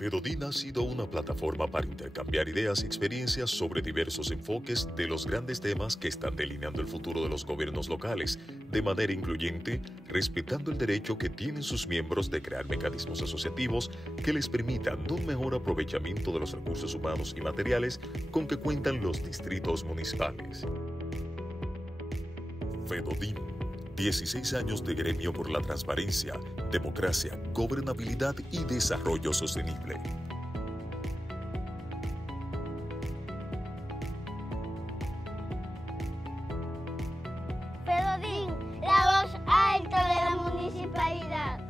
Fedodin ha sido una plataforma para intercambiar ideas y experiencias sobre diversos enfoques de los grandes temas que están delineando el futuro de los gobiernos locales, de manera incluyente, respetando el derecho que tienen sus miembros de crear mecanismos asociativos que les permitan un mejor aprovechamiento de los recursos humanos y materiales con que cuentan los distritos municipales. Fedodin, 16 años de gremio por la transparencia, democracia, gobernabilidad y desarrollo sostenible. Fedodin, la voz alta de la municipalidad.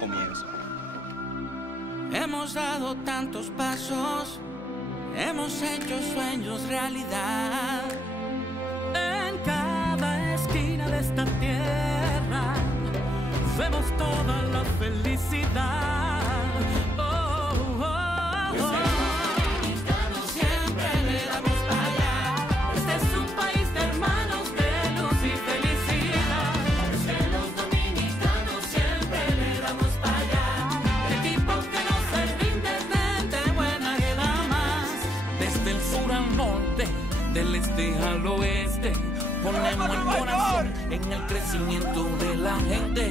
Comienzo. Hemos dado tantos pasos, hemos hecho sueños realidad. En cada esquina de esta tierra vemos toda la felicidad. Oh, oh, oh. Siempre le damos para allá. Este es un país de hermanos de luz y felicidad. Es que los dominicanos siempre le damos para allá. Equipo que no se rinde, gente buena que da más. Desde el sur al norte, del este al oeste, ponemos el corazón en el crecimiento de la gente.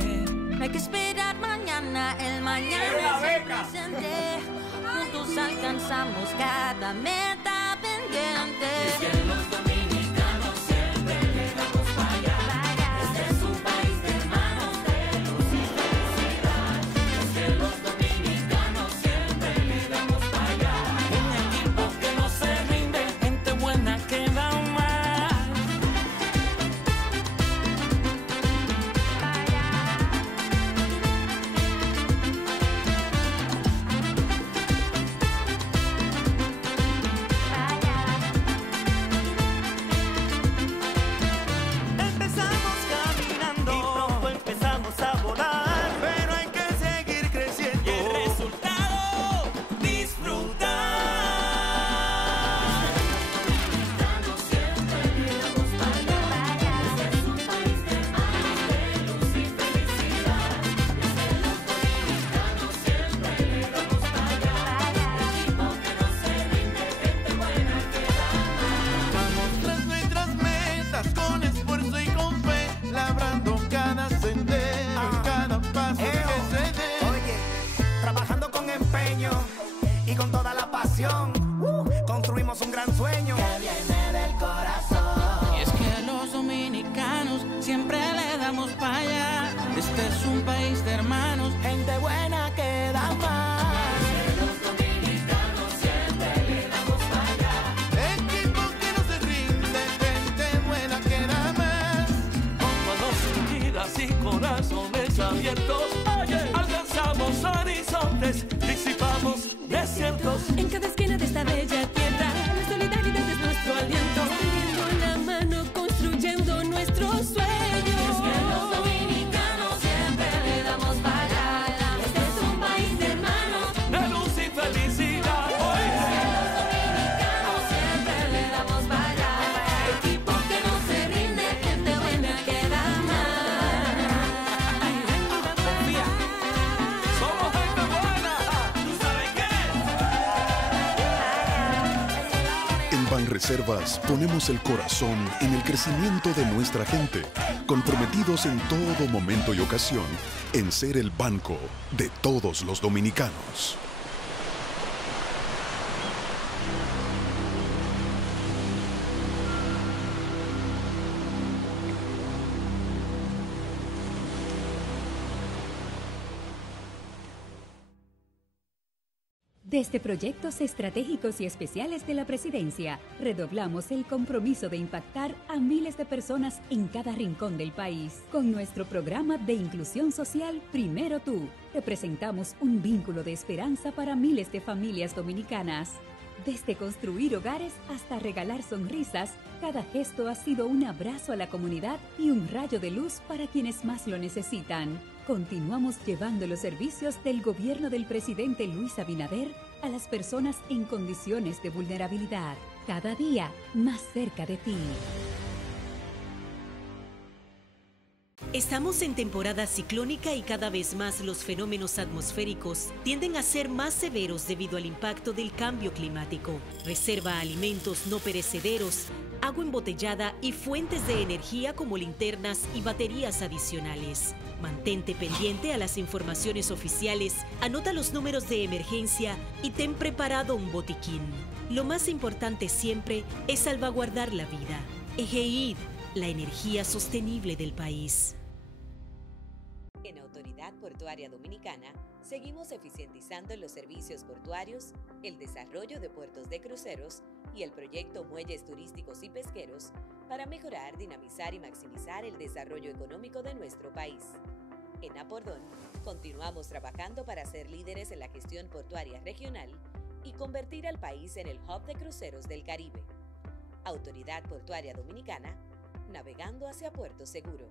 No hay que esperar mañana, el mañana es el presente. Juntos alcanzamos cada meta pendiente. Es que los dominicanos siempre le damos para allá. Este es un país de hermanos de luz y felicidad. Es que los dominicanos siempre le damos para allá. Un equipo que no se rinde, gente buena que da más. Empezamos caminando y pronto empezamos a volar, pero hay que seguir creciendo. Y el resultado, disfrutar. Los dominicanos siempre le damos para allá. Este es un país de hermanos de luz y felicidad. Es que los dominicanos siempre le damos para allá. Equipo que no se rinde, gente buena que da más. Vamos tras nuestras metas con esfuerzo y con fe, labrando cada sendero, cada paso que se dé. Oye, trabajando con empeño y con toda la pasión, construimos un gran sueño que viene del corazón. Y es que los dominicanos siempre le damos para allá. Este es un país de hermanos, Gente buena que da más. los dominicanos siempre le damos para allá. Equipo que no se rinde, gente buena que da más. Con manos unidas y corazones abiertos, alcanzamos horizontes, disipamos desiertos. En cada esquina de esta bella tierra, la solidaridad es nuestro aliento, tendiendo la mano, construyendo nuestros sueños. Es que los dominicanos siempre le damos para allá. Este es un país de hermanos, de luz y felicidad. Es que los dominicanos siempre le damos para allá. Equipo que no se rinde, gente buena que da más. Confía, somos gente buena. ¿Tú sabes qué? En Banreservas ponemos el corazón en el crecimiento de nuestra gente, comprometidos en todo momento y ocasión en ser el banco de todos los dominicanos. Desde proyectos estratégicos y especiales de la Presidencia, redoblamos el compromiso de impactar a miles de personas en cada rincón del país. Con nuestro programa de inclusión social Primero Tú, representamos un vínculo de esperanza para miles de familias dominicanas. Desde construir hogares hasta regalar sonrisas, cada gesto ha sido un abrazo a la comunidad y un rayo de luz para quienes más lo necesitan. Continuamos llevando los servicios del gobierno del presidente Luis Abinader a las personas en condiciones de vulnerabilidad. Cada día más cerca de ti. Estamos en temporada ciclónica y cada vez más los fenómenos atmosféricos tienden a ser más severos debido al impacto del cambio climático. Reserva alimentos no perecederos, agua embotellada y fuentes de energía como linternas y baterías adicionales. Mantente pendiente a las informaciones oficiales, anota los números de emergencia y ten preparado un botiquín. Lo más importante siempre es salvaguardar la vida. EGEID, la energía sostenible del país. En Autoridad Portuaria Dominicana, seguimos eficientizando los servicios portuarios, el desarrollo de puertos de cruceros y el proyecto Muelles Turísticos y Pesqueros para mejorar, dinamizar y maximizar el desarrollo económico de nuestro país. En Apordón, continuamos trabajando para ser líderes en la gestión portuaria regional y convertir al país en el hub de cruceros del Caribe. Autoridad Portuaria Dominicana, navegando hacia Puerto Seguro.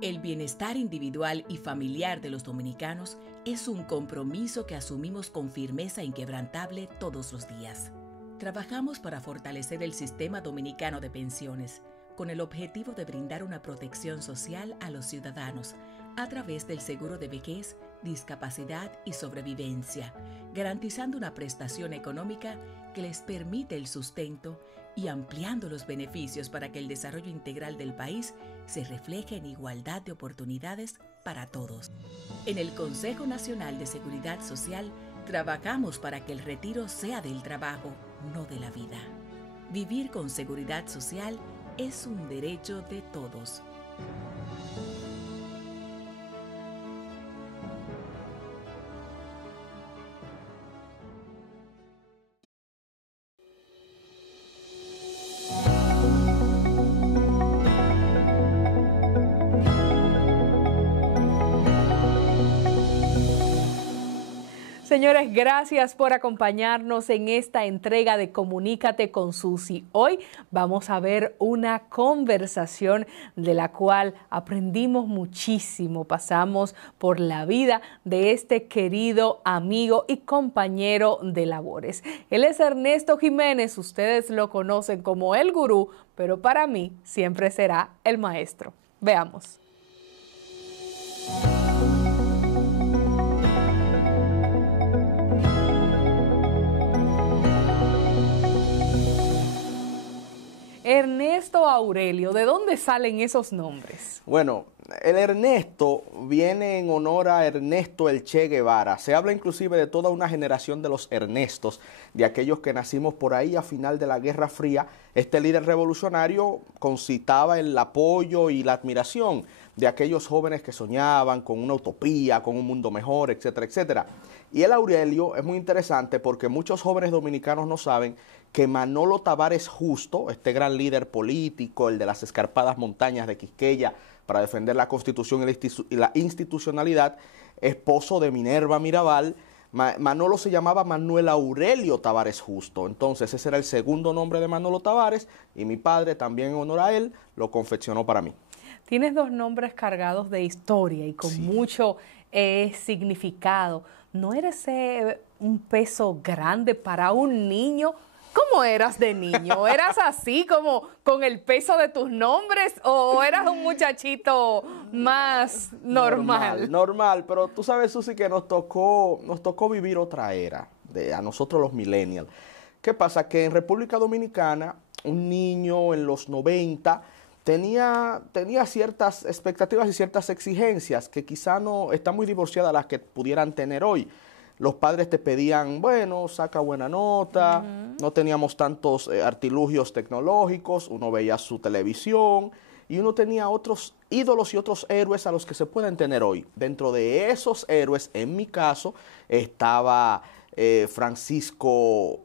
El bienestar individual y familiar de los dominicanos es un compromiso que asumimos con firmeza inquebrantable todos los días. Trabajamos para fortalecer el sistema dominicano de pensiones, con el objetivo de brindar una protección social a los ciudadanos a través del seguro de vejez, discapacidad y sobrevivencia, garantizando una prestación económica que les permite el sustento y ampliando los beneficios para que el desarrollo integral del país se refleje en igualdad de oportunidades para todos. En el Consejo Nacional de Seguridad Social trabajamos para que el retiro sea del trabajo, no de la vida. Vivir con seguridad social es un derecho de todos. Señores, gracias por acompañarnos en esta entrega de Comunícate con Susi. Hoy vamos a ver una conversación de la cual aprendimos muchísimo. Pasamos por la vida de este querido amigo y compañero de labores. Él es Ernesto Jiménez, ustedes lo conocen como el gurú, pero para mí siempre será el maestro. Veamos. Ernesto Aurelio, ¿de dónde salen esos nombres? Bueno, el Ernesto viene en honor a Ernesto el Che Guevara. Se habla inclusive de toda una generación de los Ernestos, de aquellos que nacimos por ahí a final de la Guerra Fría. Este líder revolucionario concitaba el apoyo y la admiración de aquellos jóvenes que soñaban con una utopía, con un mundo mejor, etcétera, etcétera. Y el Aurelio es muy interesante porque muchos jóvenes dominicanos no saben que Manolo Tavares Justo, este gran líder político, el de las escarpadas montañas de Quisqueya para defender la Constitución y la institucionalidad, esposo de Minerva Mirabal, Manolo se llamaba Manuel Aurelio Tavares Justo. Entonces ese era el segundo nombre de Manolo Tavares y mi padre, también en honor a él, lo confeccionó para mí. Tienes dos nombres cargados de historia y con mucho significado. ¿No eres un peso grande para un niño? ¿Cómo eras de niño? ¿Eras así como con el peso de tus nombres o eras un muchachito más normal? Normal, pero tú sabes, Susi, que nos tocó vivir otra era, a nosotros los millennials. ¿Qué pasa? Que en República Dominicana, un niño en los 90 tenía ciertas expectativas y ciertas exigencias que quizá no están muy divorciadas a las que pudieran tener hoy. Los padres te pedían, bueno, saca buena nota, no teníamos tantos artilugios tecnológicos, uno veía su televisión y uno tenía otros ídolos y otros héroes a los que se pueden tener hoy. Dentro de esos héroes, en mi caso, estaba Francisco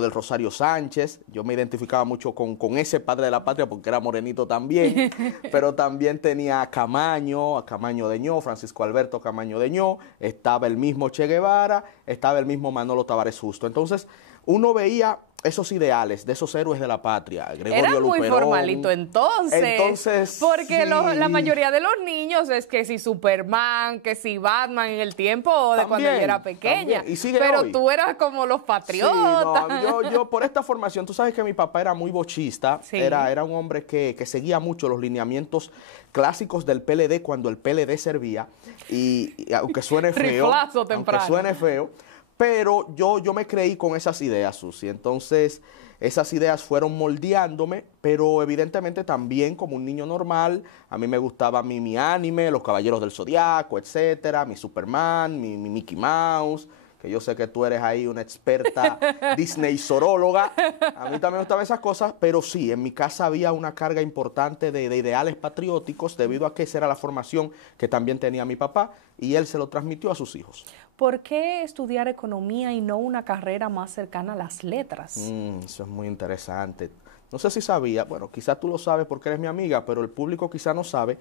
del Rosario Sánchez. Yo me identificaba mucho con ese padre de la patria porque era morenito también, pero también tenía a Camaño Deñó, Francisco Alberto Camaño Deñó, estaba el mismo Che Guevara, estaba el mismo Manolo Tavares Justo. Entonces, uno veía esos ideales de esos héroes de la patria. Gregorio Era muy Luperón. Formalito entonces porque sí. la mayoría de los niños es que si Superman, que si Batman en el tiempo de cuando yo era pequeña. Y sigue pero hoy. Tú eras como los patriotas. Sí, no, yo por esta formación, tú sabes que mi papá era muy bochista, Sí. era un hombre que seguía mucho los lineamientos clásicos del PLD cuando el PLD servía, y aunque suene feo, Riflazo temprano. pero yo me creí con esas ideas, Susi. Entonces, esas ideas fueron moldeándome, pero evidentemente también como un niño normal, a mí me gustaba mi anime, Los Caballeros del Zodiaco, etcétera, mi Superman, mi Mickey Mouse, que yo sé que tú eres ahí una experta Disney zoróloga. A mí también me gustaban esas cosas, pero sí, en mi casa había una carga importante de ideales patrióticos debido a que esa era la formación que también tenía mi papá y él se lo transmitió a sus hijos. ¿Por qué estudiar economía y no una carrera más cercana a las letras? Eso es muy interesante. No sé si sabía, bueno, quizás tú lo sabes porque eres mi amiga, pero el público quizás no sabe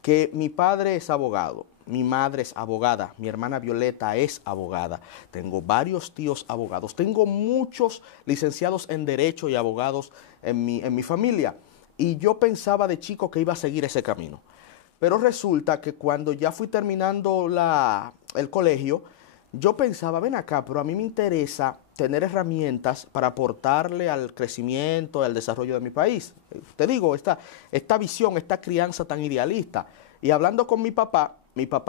que mi padre es abogado, mi madre es abogada, mi hermana Violeta es abogada, tengo varios tíos abogados, tengo muchos licenciados en Derecho y abogados en mi familia, y yo pensaba de chico que iba a seguir ese camino. Pero resulta que cuando ya fui terminando el colegio, yo pensaba, ven acá, pero a mí me interesa tener herramientas para aportarle al crecimiento, al desarrollo de mi país. Te digo, esta visión, esta crianza tan idealista. Y hablando con mi papá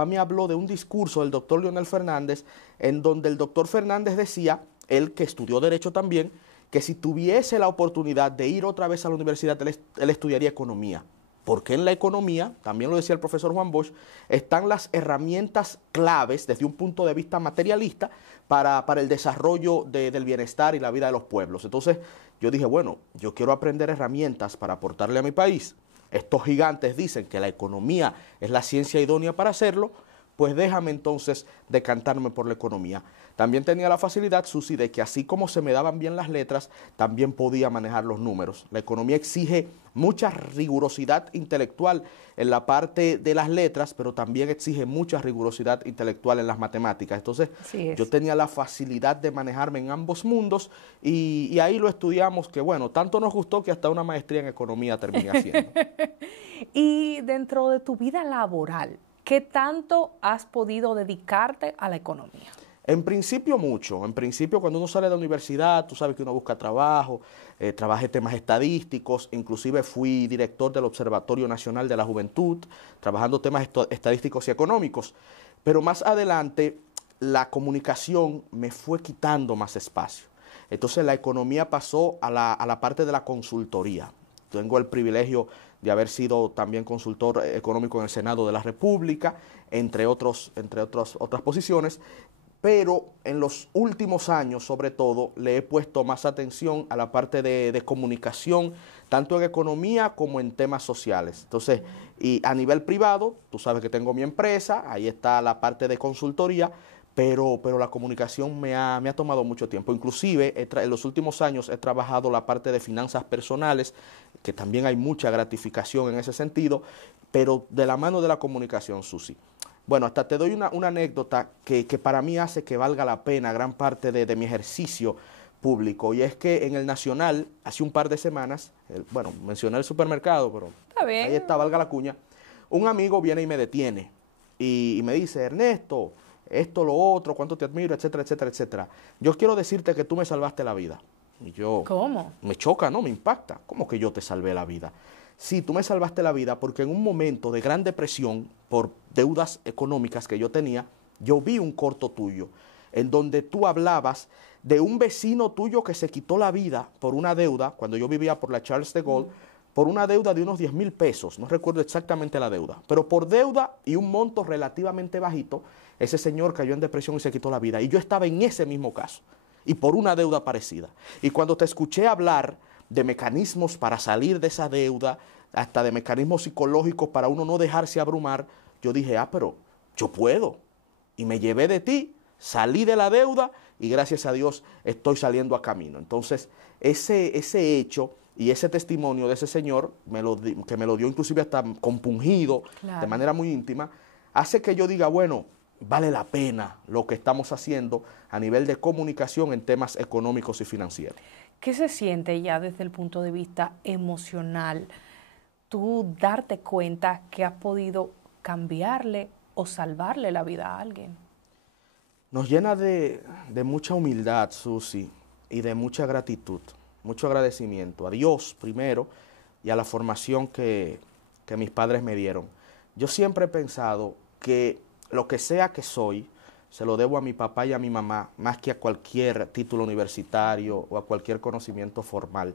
me habló de un discurso del doctor Leonel Fernández, en donde el doctor Fernández decía, él que estudió Derecho también, que si tuviese la oportunidad de ir otra vez a la universidad, él estudiaría economía. Porque en la economía, también lo decía el profesor Juan Bosch, están las herramientas claves desde un punto de vista materialista para el desarrollo del bienestar y la vida de los pueblos. Entonces yo dije, bueno, yo quiero aprender herramientas para aportarle a mi país. Estos gigantes dicen que la economía es la ciencia idónea para hacerlo, pues déjame entonces decantarme por la economía. También tenía la facilidad, Susi, de que así como se me daban bien las letras, también podía manejar los números. La economía exige mucha rigurosidad intelectual en la parte de las letras, pero también exige mucha rigurosidad intelectual en las matemáticas. Entonces, yo tenía la facilidad de manejarme en ambos mundos y ahí lo estudiamos, que bueno, tanto nos gustó que hasta una maestría en economía terminé haciendo. Y dentro de tu vida laboral, ¿qué tanto has podido dedicarte a la economía? En principio mucho. En principio cuando uno sale de la universidad, tú sabes que uno busca trabajo, trabajé temas estadísticos, inclusive fui director del Observatorio Nacional de la Juventud, trabajando temas estadísticos y económicos. Pero más adelante la comunicación me fue quitando más espacio. Entonces la economía pasó a la parte de la consultoría. Tengo el privilegio de haber sido también consultor económico en el Senado de la República, entre otras posiciones. Pero en los últimos años, sobre todo, le he puesto más atención a la parte de comunicación, tanto en economía como en temas sociales. Entonces, y a nivel privado, tú sabes que tengo mi empresa, ahí está la parte de consultoría, pero la comunicación me ha tomado mucho tiempo. Inclusive, en los últimos años he trabajado la parte de finanzas personales, que también hay mucha gratificación en ese sentido, pero de la mano de la comunicación, Susi. Bueno, hasta te doy una anécdota que para mí hace que valga la pena gran parte de mi ejercicio público. Y es que en el Nacional, hace un par de semanas, bueno, mencioné el supermercado, pero ahí está, valga la cuña, un amigo viene y me detiene y me dice, Ernesto, esto, lo otro, cuánto te admiro, etcétera, etcétera, etcétera. Yo quiero decirte que tú me salvaste la vida. Y yo, ¿cómo? Me choca, ¿no? Me impacta. ¿Cómo que yo te salvé la vida? Sí, tú me salvaste la vida porque en un momento de gran depresión por deudas económicas que yo tenía, yo vi un corto tuyo en donde tú hablabas de un vecino tuyo que se quitó la vida por una deuda, cuando yo vivía por la Charles de Gaulle, por una deuda de unos 10,000 pesos, no recuerdo exactamente la deuda, pero por deuda y un monto relativamente bajito, ese señor cayó en depresión y se quitó la vida. Y yo estaba en ese mismo caso, y por una deuda parecida. Y cuando te escuché hablar de mecanismos para salir de esa deuda, hasta de mecanismos psicológicos para uno no dejarse abrumar, yo dije, pero yo puedo. Y me llevé de ti, salí de la deuda y gracias a Dios estoy saliendo a camino. Entonces, ese hecho y ese testimonio de ese señor, que me lo dio inclusive hasta compungido, de manera muy íntima, hace que yo diga, bueno, vale la pena lo que estamos haciendo a nivel de comunicación en temas económicos y financieros. ¿Qué se siente ya desde el punto de vista emocional tú darte cuenta que has podido cambiarle o salvarle la vida a alguien? Nos llena de mucha humildad, Susi, y de mucha gratitud, mucho agradecimiento a Dios primero y a la formación que mis padres me dieron. Yo siempre he pensado que lo que sea que soy, se lo debo a mi papá y a mi mamá, más que a cualquier título universitario o a cualquier conocimiento formal.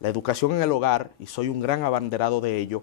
La educación en el hogar, y soy un gran abanderado de ello,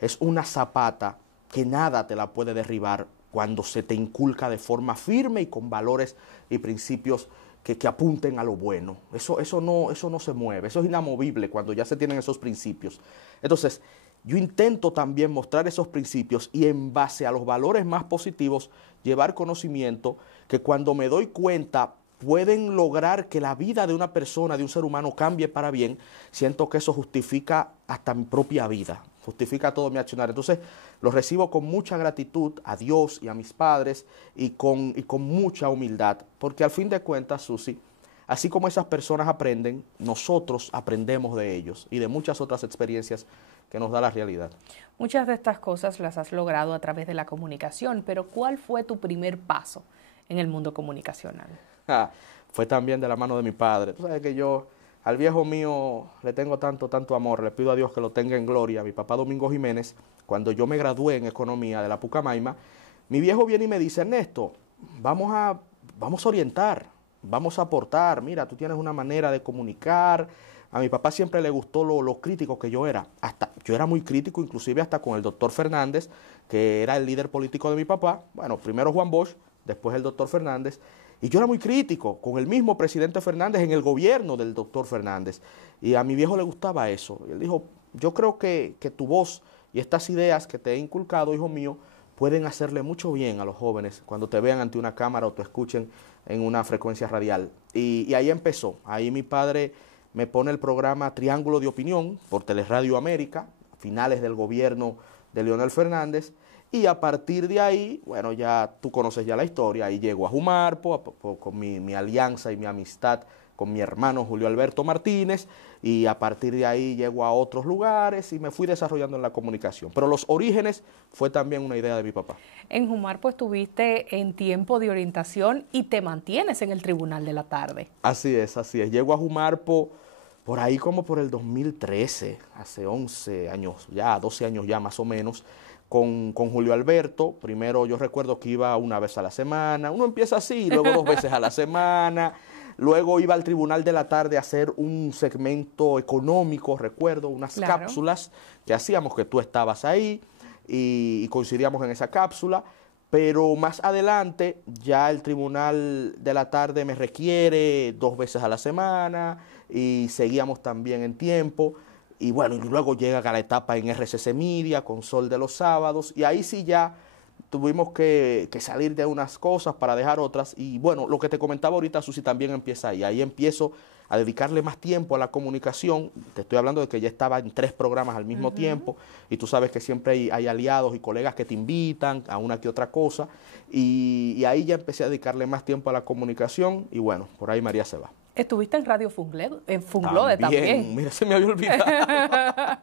es una zapata que nada te la puede derribar cuando se te inculca de forma firme y con valores y principios que apunten a lo bueno. Eso no se mueve, eso es inamovible cuando ya se tienen esos principios. Entonces, yo intento también mostrar esos principios y en base a los valores más positivos, llevar conocimiento que cuando me doy cuenta pueden lograr que la vida de una persona, de un ser humano, cambie para bien. Siento que eso justifica hasta mi propia vida, justifica todo mi accionar. Entonces, lo recibo con mucha gratitud a Dios y a mis padres y con mucha humildad, porque al fin de cuentas, Susi, así como esas personas aprenden, nosotros aprendemos de ellos y de muchas otras experiencias que nos da la realidad. Muchas de estas cosas las has logrado a través de la comunicación, pero ¿cuál fue tu primer paso en el mundo comunicacional? Fue también de la mano de mi padre. Tú sabes que yo al viejo mío le tengo tanto amor, le pido a Dios que lo tenga en gloria. Mi papá Domingo Jiménez, cuando yo me gradué en economía de la Pucamaima, mi viejo viene y me dice, Ernesto, vamos a orientar, vamos a aportar, mira, tú tienes una manera de comunicar. A mi papá siempre le gustó lo crítico que yo era. Yo era muy crítico, inclusive hasta con el doctor Fernández, que era el líder político de mi papá. Bueno, primero Juan Bosch, después el doctor Fernández. Y yo era muy crítico con el mismo presidente Fernández en el gobierno del doctor Fernández. Y a mi viejo le gustaba eso. Y él dijo, yo creo que tu voz y estas ideas que te he inculcado, hijo mío, pueden hacerle mucho bien a los jóvenes cuando te vean ante una cámara o te escuchen en una frecuencia radial. Y ahí empezó. Ahí mi padre me pone el programa Triángulo de Opinión por Teleradio América, a finales del gobierno de Leonel Fernández, y a partir de ahí, bueno, ya tú conoces ya la historia, ahí llego a Jumarpo con mi alianza y mi amistad con mi hermano Julio Alberto Martínez, y a partir de ahí llego a otros lugares y me fui desarrollando en la comunicación. Pero los orígenes fue también una idea de mi papá. En Jumarpo estuviste en tiempo de orientación y te mantienes en el Tribunal de la Tarde. Así es, así es. Llego a Jumarpo por ahí como por el 2013, hace 11 años ya, 12 años ya más o menos, con Julio Alberto. Primero yo recuerdo que iba una vez a la semana, uno empieza así, luego 2 veces a la semana, luego iba al Tribunal de la Tarde a hacer un segmento económico, recuerdo, unas cápsulas que hacíamos, que tú estabas ahí y coincidíamos en esa cápsula. Pero más adelante ya el Tribunal de la Tarde me requiere 2 veces a la semana y seguíamos también en tiempo. Y bueno, y luego llega la etapa en RCC Media con Sol de los Sábados, y ahí sí ya tuvimos que salir de unas cosas para dejar otras. Y bueno, lo que te comentaba ahorita, Susi, también empieza ahí. Ahí empiezo a dedicarle más tiempo a la comunicación. Te estoy hablando de que ya estaba en 3 programas al mismo tiempo, y tú sabes que siempre hay aliados y colegas que te invitan a una que otra cosa, y ahí ya empecé a dedicarle más tiempo a la comunicación, y bueno, por ahí María se va. Estuviste en Radio Funglode también. Mira, se me había olvidado.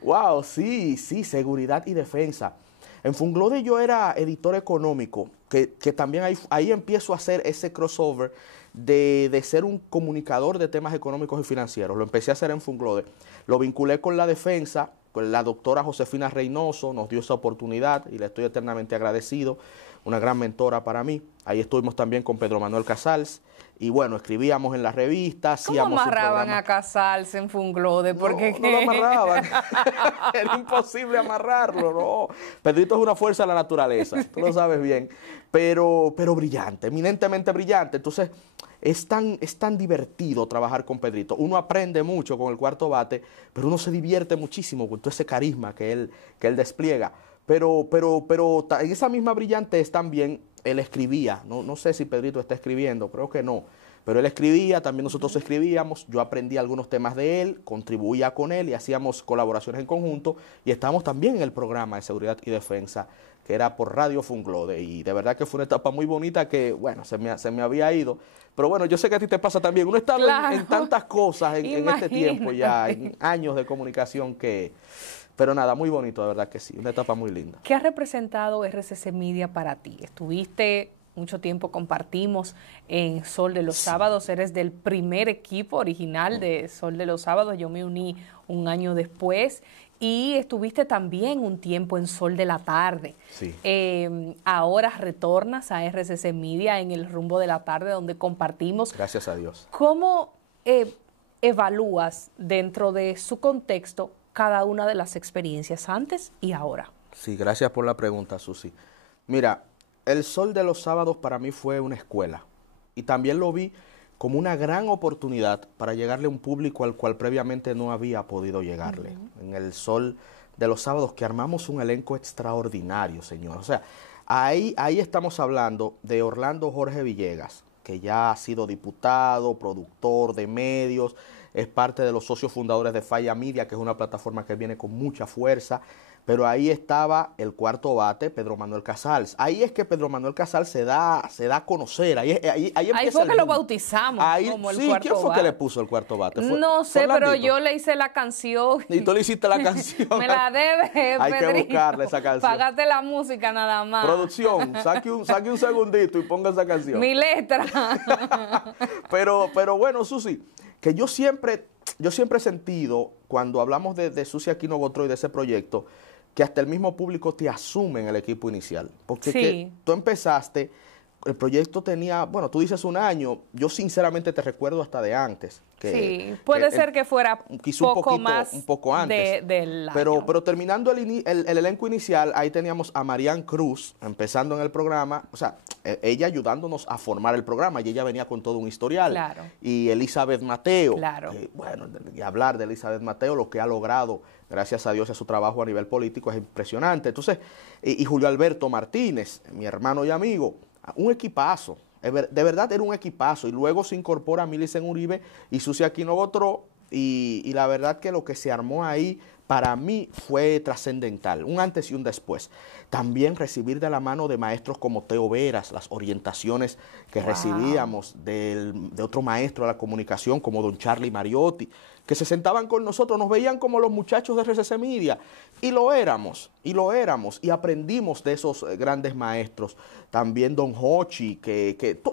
Wow, sí, seguridad y defensa. En Funglode yo era editor económico, que también ahí empiezo a hacer ese crossover de ser un comunicador de temas económicos y financieros. Lo empecé a hacer en Funglode. Lo vinculé con la defensa, con la doctora Josefina Reynoso, nos dio esa oportunidad y le estoy eternamente agradecido. Una gran mentora para mí. Ahí estuvimos también con Pedro Manuel Casals. Y bueno, escribíamos en la revista. ¿Cómo amarraban a Casals en Funglode? Porque no lo amarraban. Era imposible amarrarlo, no. Pedrito es una fuerza de la naturaleza, tú lo sabes bien. Pero brillante, eminentemente brillante. Entonces, es tan divertido trabajar con Pedrito. Uno aprende mucho con el Cuarto Bate, pero uno se divierte muchísimo con todo ese carisma que él despliega. Pero en esa misma brillantez también él escribía. No sé si Pedrito está escribiendo, creo que no. Pero él escribía, también nosotros escribíamos, yo aprendí algunos temas de él, contribuía con él y hacíamos colaboraciones en conjunto y estábamos también en el programa de seguridad y defensa que era por Radio Funglode, y de verdad que fue una etapa muy bonita que, bueno, se me había ido. Pero bueno, yo sé que a ti te pasa también. Uno está en tantas cosas en este tiempo ya, en años de comunicación que... Pero nada, muy bonito, de verdad que sí, una etapa muy linda. ¿Qué ha representado RCC Media para ti? Estuviste mucho tiempo, compartimos en Sol de los Sábados, eres del primer equipo original de Sol de los Sábados, yo me uní un año después. Y estuviste también un tiempo en Sol de la Tarde. Sí. Ahora retornas a RCC Media en el rumbo de la tarde, donde compartimos. Gracias a Dios. ¿Cómo evalúas dentro de su contexto cada una de las experiencias antes y ahora? Sí, gracias por la pregunta, Susi. Mira, el Sol de los Sábados para mí fue una escuela. Y también lo vi como una gran oportunidad para llegarle a un público al cual previamente no había podido llegarle. En el Sol de los Sábados, que armamos un elenco extraordinario, señor. O sea, ahí estamos hablando de Orlando Jorge Villegas, que ya ha sido diputado, productor de medios, es parte de los socios fundadores de Falla Media, que es una plataforma que viene con mucha fuerza. Pero ahí estaba el cuarto bate, Pedro Manuel Casals. Ahí es que Pedro Manuel Casals se da a conocer. Ahí fue que lo bautizamos como el cuarto bate. ¿Quién fue que le puso el cuarto bate? No sé, pero yo le hice la canción. Y tú le hiciste la canción. Me la debes, Hay Pedrito. que buscarle esa canción. Págate la música nada más. Producción, saque un segundito y ponga esa canción. Mi letra. pero bueno, Susi, que yo siempre he sentido, cuando hablamos de Susi Aquino Gotroy, de ese proyecto, que hasta el mismo público te asume en el equipo inicial. Porque que tú empezaste, el proyecto tenía, bueno, tú dices un año, yo sinceramente te recuerdo hasta de antes. Sí, puede ser que fuera un poco antes. del año. Pero terminando el elenco inicial, ahí teníamos a Marian Cruz, empezando en el programa, o sea, ella ayudándonos a formar el programa, y ella venía con todo un historial. Claro. Y Elizabeth Mateo. Claro. Bueno, y hablar de Elizabeth Mateo, lo que ha logrado, gracias a Dios, a su trabajo a nivel político, es impresionante. Entonces, y Julio Alberto Martínez, mi hermano y amigo, un equipazo. De verdad era un equipazo. Y luego se incorpora Milicen Uribe y Susi Aquino Gotroy, y la verdad que lo que se armó ahí para mí fue trascendental, un antes y un después. También recibir de la mano de maestros como Teo Veras, las orientaciones que recibíamos de otro maestro de la comunicación como don Charlie Mariotti, que se sentaban con nosotros, nos veían como los muchachos de RCC Media, y lo éramos, y aprendimos de esos grandes maestros. También don Hochi,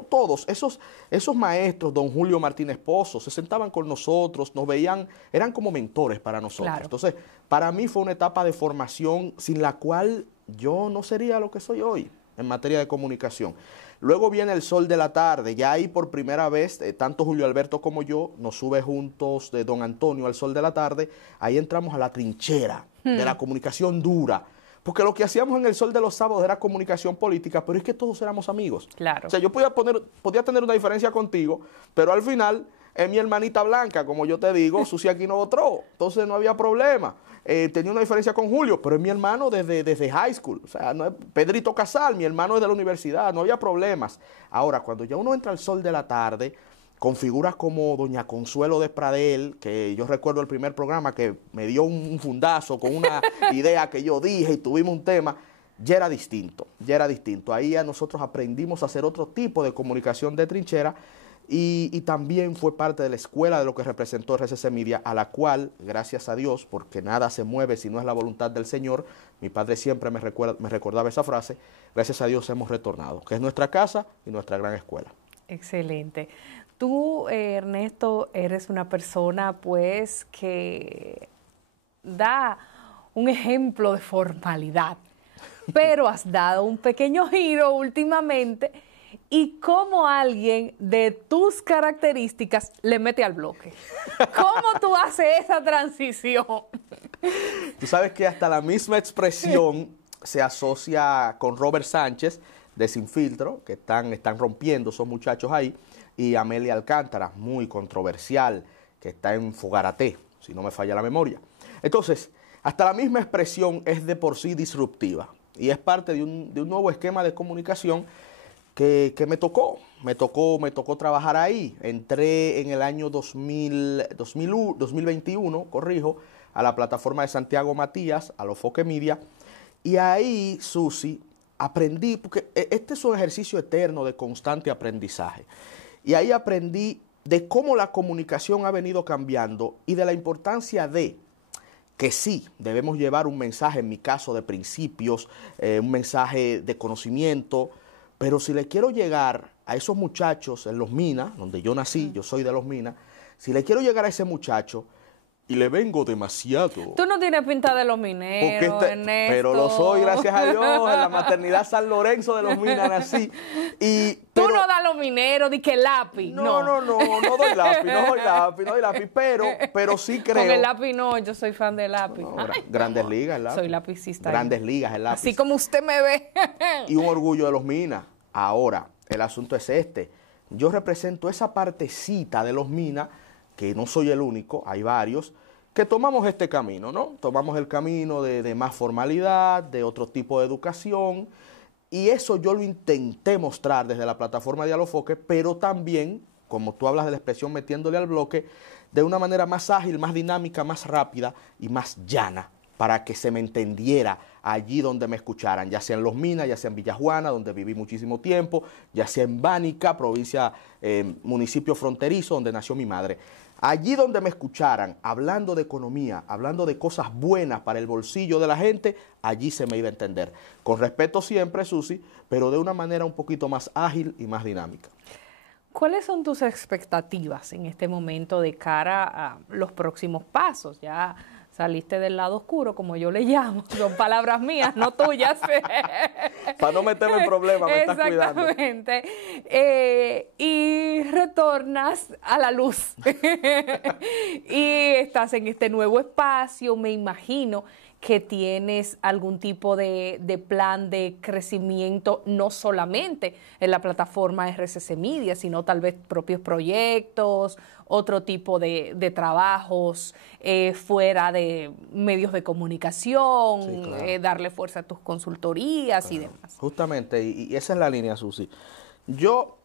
todos esos maestros, don Julio Martínez Pozo, se sentaban con nosotros, nos veían, eran como mentores para nosotros. Claro. Entonces, para mí fue una etapa de formación sin la cual yo no sería lo que soy hoy en materia de comunicación. Luego viene el Sol de la Tarde, ya ahí por primera vez, tanto Julio Alberto como yo, nos sube juntos de don Antonio al Sol de la Tarde, ahí entramos a la trinchera de la comunicación dura, porque lo que hacíamos en el Sol de los Sábados era comunicación política, pero es que todos éramos amigos. Claro. O sea, yo podía tener una diferencia contigo, pero al final es mi hermanita blanca, como yo te digo, Susi Aquino Gotroy, entonces no había problema. Tenía una diferencia con Julio, pero es mi hermano desde high school. O sea, no es Pedrito Casal, mi hermano es de la universidad, no había problemas. Ahora, cuando ya uno entra al Sol de la Tarde, con figuras como doña Consuelo de Pradel, que yo recuerdo el primer programa que me dio un fundazo con una idea que yo dije y tuvimos un tema, ya era distinto. Ahí nosotros aprendimos a hacer otro tipo de comunicación de trinchera, y también fue parte de la escuela de lo que representó RCC Media, a la cual, gracias a Dios, porque nada se mueve si no es la voluntad del Señor, mi padre siempre me recordaba esa frase, gracias a Dios hemos retornado, que es nuestra casa y nuestra gran escuela. Excelente. Tú, Ernesto, eres una persona pues que da un ejemplo de formalidad, pero has dado un pequeño giro últimamente. ¿Y cómo alguien de tus características le mete al bloque? ¿Cómo tú haces esa transición? Tú sabes que hasta la misma expresión se asocia con Robert Sánchez de Sin Filtro, que están rompiendo esos muchachos ahí, y Amelia Alcántara, muy controversial, que está en Fogarate, si no me falla la memoria. Entonces, hasta la misma expresión es de por sí disruptiva y es parte de un nuevo esquema de comunicación que me tocó trabajar ahí. Entré en el año 2021, corrijo, a la plataforma de Santiago Matías, a los Foque Media, y ahí, Susi, aprendí, porque este es un ejercicio eterno de constante aprendizaje, y ahí aprendí de cómo la comunicación ha venido cambiando y de la importancia de que sí, debemos llevar un mensaje, en mi caso, de principios, un mensaje de conocimiento, pero si le quiero llegar a esos muchachos en Los Minas, donde yo nací, yo soy de Los Minas, si le quiero llegar a ese muchacho y le vengo demasiado. Tú no tienes pinta de Los Mineros, Ernesto. Pero lo soy, gracias a Dios, en la maternidad San Lorenzo de Los Minas nací. Tú no das Los Mineros, di que lápiz. No doy lápiz, pero sí creo. Con el lápiz no, yo soy fan del lápiz. Grandes ligas el lápiz. Soy lapicista. Grandes ligas el lápiz. Así como usted me ve. Y un orgullo de Los Minas. Ahora, el asunto es este. Yo represento esa partecita de Los Minas, que no soy el único, hay varios, que tomamos este camino, ¿no? Tomamos el camino de más formalidad, de otro tipo de educación, y eso yo lo intenté mostrar desde la plataforma de Alofoque, pero también, como tú hablas de la expresión metiéndole al bloque, de una manera más ágil, más dinámica, más rápida y más llana, para que se me entendiera allí donde me escucharan, ya sea en Los Minas, ya sea en Villajuana, donde viví muchísimo tiempo, ya sea en Bánica, provincia, municipio fronterizo, donde nació mi madre. Allí donde me escucharan, hablando de economía, hablando de cosas buenas para el bolsillo de la gente, allí se me iba a entender. Con respeto siempre, Susi, pero de una manera un poquito más ágil y más dinámica. ¿Cuáles son tus expectativas en este momento de cara a los próximos pasos? Ya saliste del lado oscuro, como yo le llamo, son palabras mías, no tuyas. Para no meterme en problemas, me estás cuidando. Exactamente. Y retornas a la luz. Y estás en este nuevo espacio, me imagino que tienes algún tipo de plan de crecimiento, no solamente en la plataforma RCC Media, sino tal vez propios proyectos, otro tipo de trabajos fuera de medios de comunicación, sí, claro. Darle fuerza a tus consultorías, claro, y demás. Justamente, y esa es la línea, Susi. Yo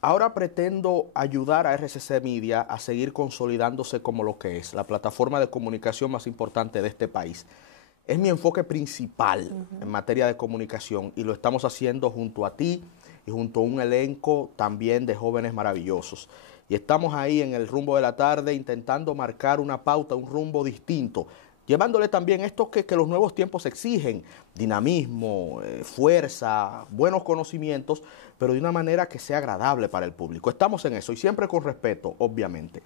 ahora pretendo ayudar a RCC Media a seguir consolidándose como lo que es, la plataforma de comunicación más importante de este país. Es mi enfoque principal en materia de comunicación y lo estamos haciendo junto a ti y junto a un elenco también de jóvenes maravillosos. Y estamos ahí en el rumbo de la tarde intentando marcar una pauta, un rumbo distinto, llevándole también esto que los nuevos tiempos exigen, dinamismo, fuerza, buenos conocimientos, pero de una manera que sea agradable para el público. Estamos en eso y siempre con respeto, obviamente.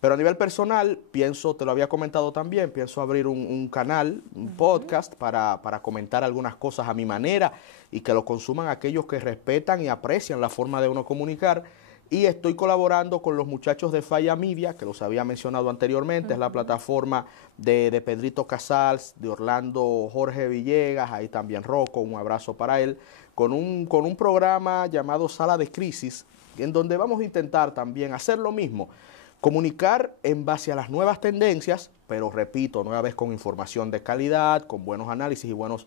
Pero a nivel personal, pienso, te lo había comentado también, pienso abrir un canal, un podcast para comentar algunas cosas a mi manera y que lo consuman aquellos que respetan y aprecian la forma de uno comunicar. Y estoy colaborando con los muchachos de Falla Media, que los había mencionado anteriormente, es la plataforma de Pedrito Casals, de Orlando Jorge Villegas, ahí también Rocco, un abrazo para él, con un programa llamado Sala de Crisis, en donde vamos a intentar también hacer lo mismo. Comunicar en base a las nuevas tendencias, pero repito, nueva vez con información de calidad, con buenos análisis y buenos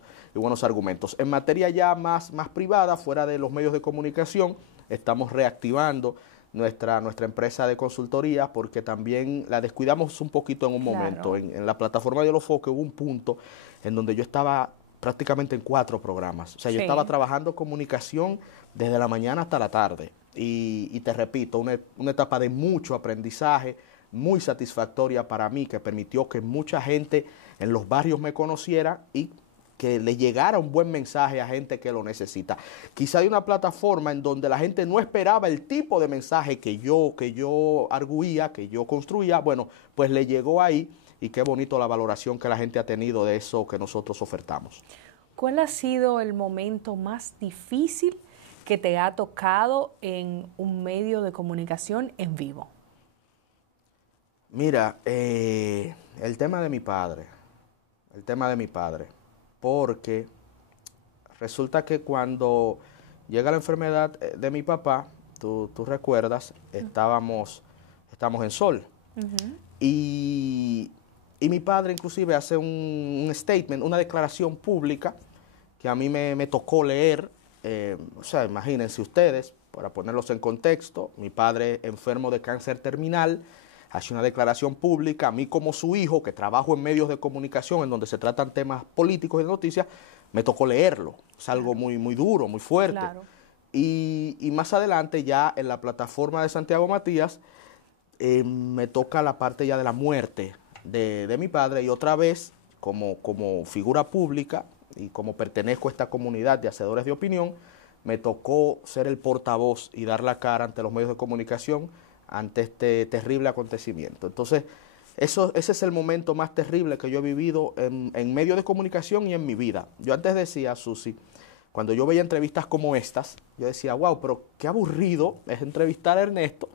argumentos. En materia ya más privada, fuera de los medios de comunicación, estamos reactivando nuestra empresa de consultoría porque también la descuidamos un poquito en un momento. Claro. En la plataforma de Alofoque hubo un punto en donde yo estaba prácticamente en 4 programas. O sea, yo estaba trabajando comunicación desde la mañana hasta la tarde. Y te repito, una etapa de mucho aprendizaje, muy satisfactoria para mí, que permitió que mucha gente en los barrios me conociera y que le llegara un buen mensaje a gente que lo necesita. Quizá hay una plataforma en donde la gente no esperaba el tipo de mensaje que yo arguía, que yo construía, bueno, pues le llegó ahí y qué bonito la valoración que la gente ha tenido de eso que nosotros ofertamos. ¿Cuál ha sido el momento más difícil que te ha tocado en un medio de comunicación en vivo? Mira, el tema de mi padre, porque resulta que cuando llega la enfermedad de mi papá, tú recuerdas, estamos en Sol, y mi padre inclusive hace un statement, una declaración pública que a mí me tocó leer o sea, imagínense ustedes, para ponerlos en contexto, mi padre enfermo de cáncer terminal, hace una declaración pública, a mí como su hijo, que trabajo en medios de comunicación en donde se tratan temas políticos y de noticias, me tocó leerlo. Es algo muy duro, muy fuerte. Claro. Y más adelante ya en la plataforma de Santiago Matías me toca la parte ya de la muerte de mi padre, y otra vez como figura pública y como pertenezco a esta comunidad de hacedores de opinión, me tocó ser el portavoz y dar la cara ante los medios de comunicación ante este terrible acontecimiento. Entonces, ese es el momento más terrible que yo he vivido en medios de comunicación y en mi vida. Yo antes decía, Susi, cuando yo veía entrevistas como estas, yo decía, wow, pero qué aburrido es entrevistar a Ernesto,